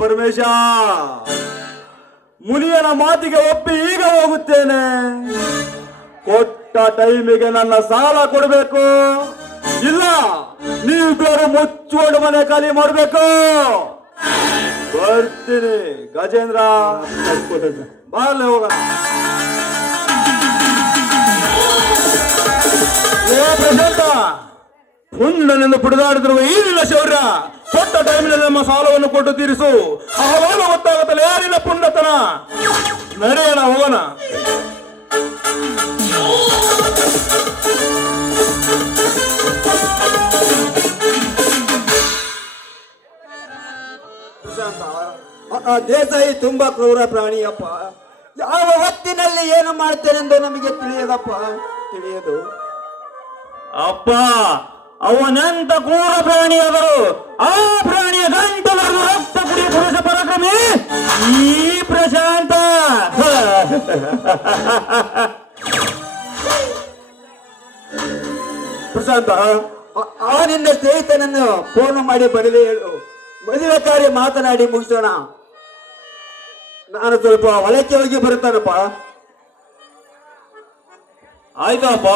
ಪರಮೇಶ, ಮುನಿಯನ ಮಾತಿಗೆ ಒಪ್ಪಿ ಈಗ ಹೋಗುತ್ತೇನೆ. ಕೊಟ್ಟ ಟೈಮಿಗೆ ನನ್ನ ಸಾಲ ಕೊಡಬೇಕು, ಇಲ್ಲ ನೀವು ಬೇರೆ ಮುಚ್ಚೋಡು ಮನೆ ಖಾಲಿ ಮಾಡಬೇಕು. ಬರ್ತೀನಿ ಗಜೇಂದ್ರ, ಬಾರ್ಲೆ ಹೋಗೋಣ. ಪ್ರಶಾಂತ, ಪುಂಡನೆಂದು ಪುಡಿದಾಡಿದ್ರು ಏನಿಲ್ಲ ಶೌರ್ಯ. ಕೊಟ್ಟ ಟೈಮಿನಲ್ಲಿ ನಮ್ಮ ಸಾಲವನ್ನು ಕೊಟ್ಟು ತೀರಿಸು, ಆವಾಗ ಗೊತ್ತಾಗುತ್ತಲ್ಲ ಯಾರಿನ ಪುಂಡತನ. ನಡೆಯೋಣ, ಹೋಗೋಣ. ದೇಸಾಯಿ ತುಂಬಾ ಕ್ರೂರ ಪ್ರಾಣಿಯಪ್ಪ. ಯಾವ ಹೊತ್ತಿನಲ್ಲಿ ಏನು ಮಾಡ್ತೇನೆಂದು ನಮಗೆ ತಿಳಿಯದಪ್ಪ, ತಿಳಿಯದು. ಅಪ್ಪ, ಅವನೆಂತ ಕ್ರೂರ ಪ್ರಾಣಿಯಾದರು, ಆ ಪ್ರಾಣಿಯ ಗಂಟಲನ್ನು ರಕ್ತ ಕುಡಿ ಪುರುಷ ಪರಾಕ್ರಮಿ ಈ ಪ್ರಶಾಂತ. ಪ್ರಶಾಂತ, ಆ ನಿನ್ನ ಸ್ನೇಹಿತನನ್ನು ಫೋನ್ ಮಾಡಿ ಬರಲಿ ಹೇಳು, ಮದುವೆ ಕಾರ್ಯ ಮಾತನಾಡಿ ಮುಗಿಸೋಣ. ನಾನು ಸ್ವಲ್ಪ ಹೊಲಕ್ಕೆ ಹೋಗಿ ಬರುತ್ತಾನಪ್ಪ. ಆಯ್ತಪ್ಪ.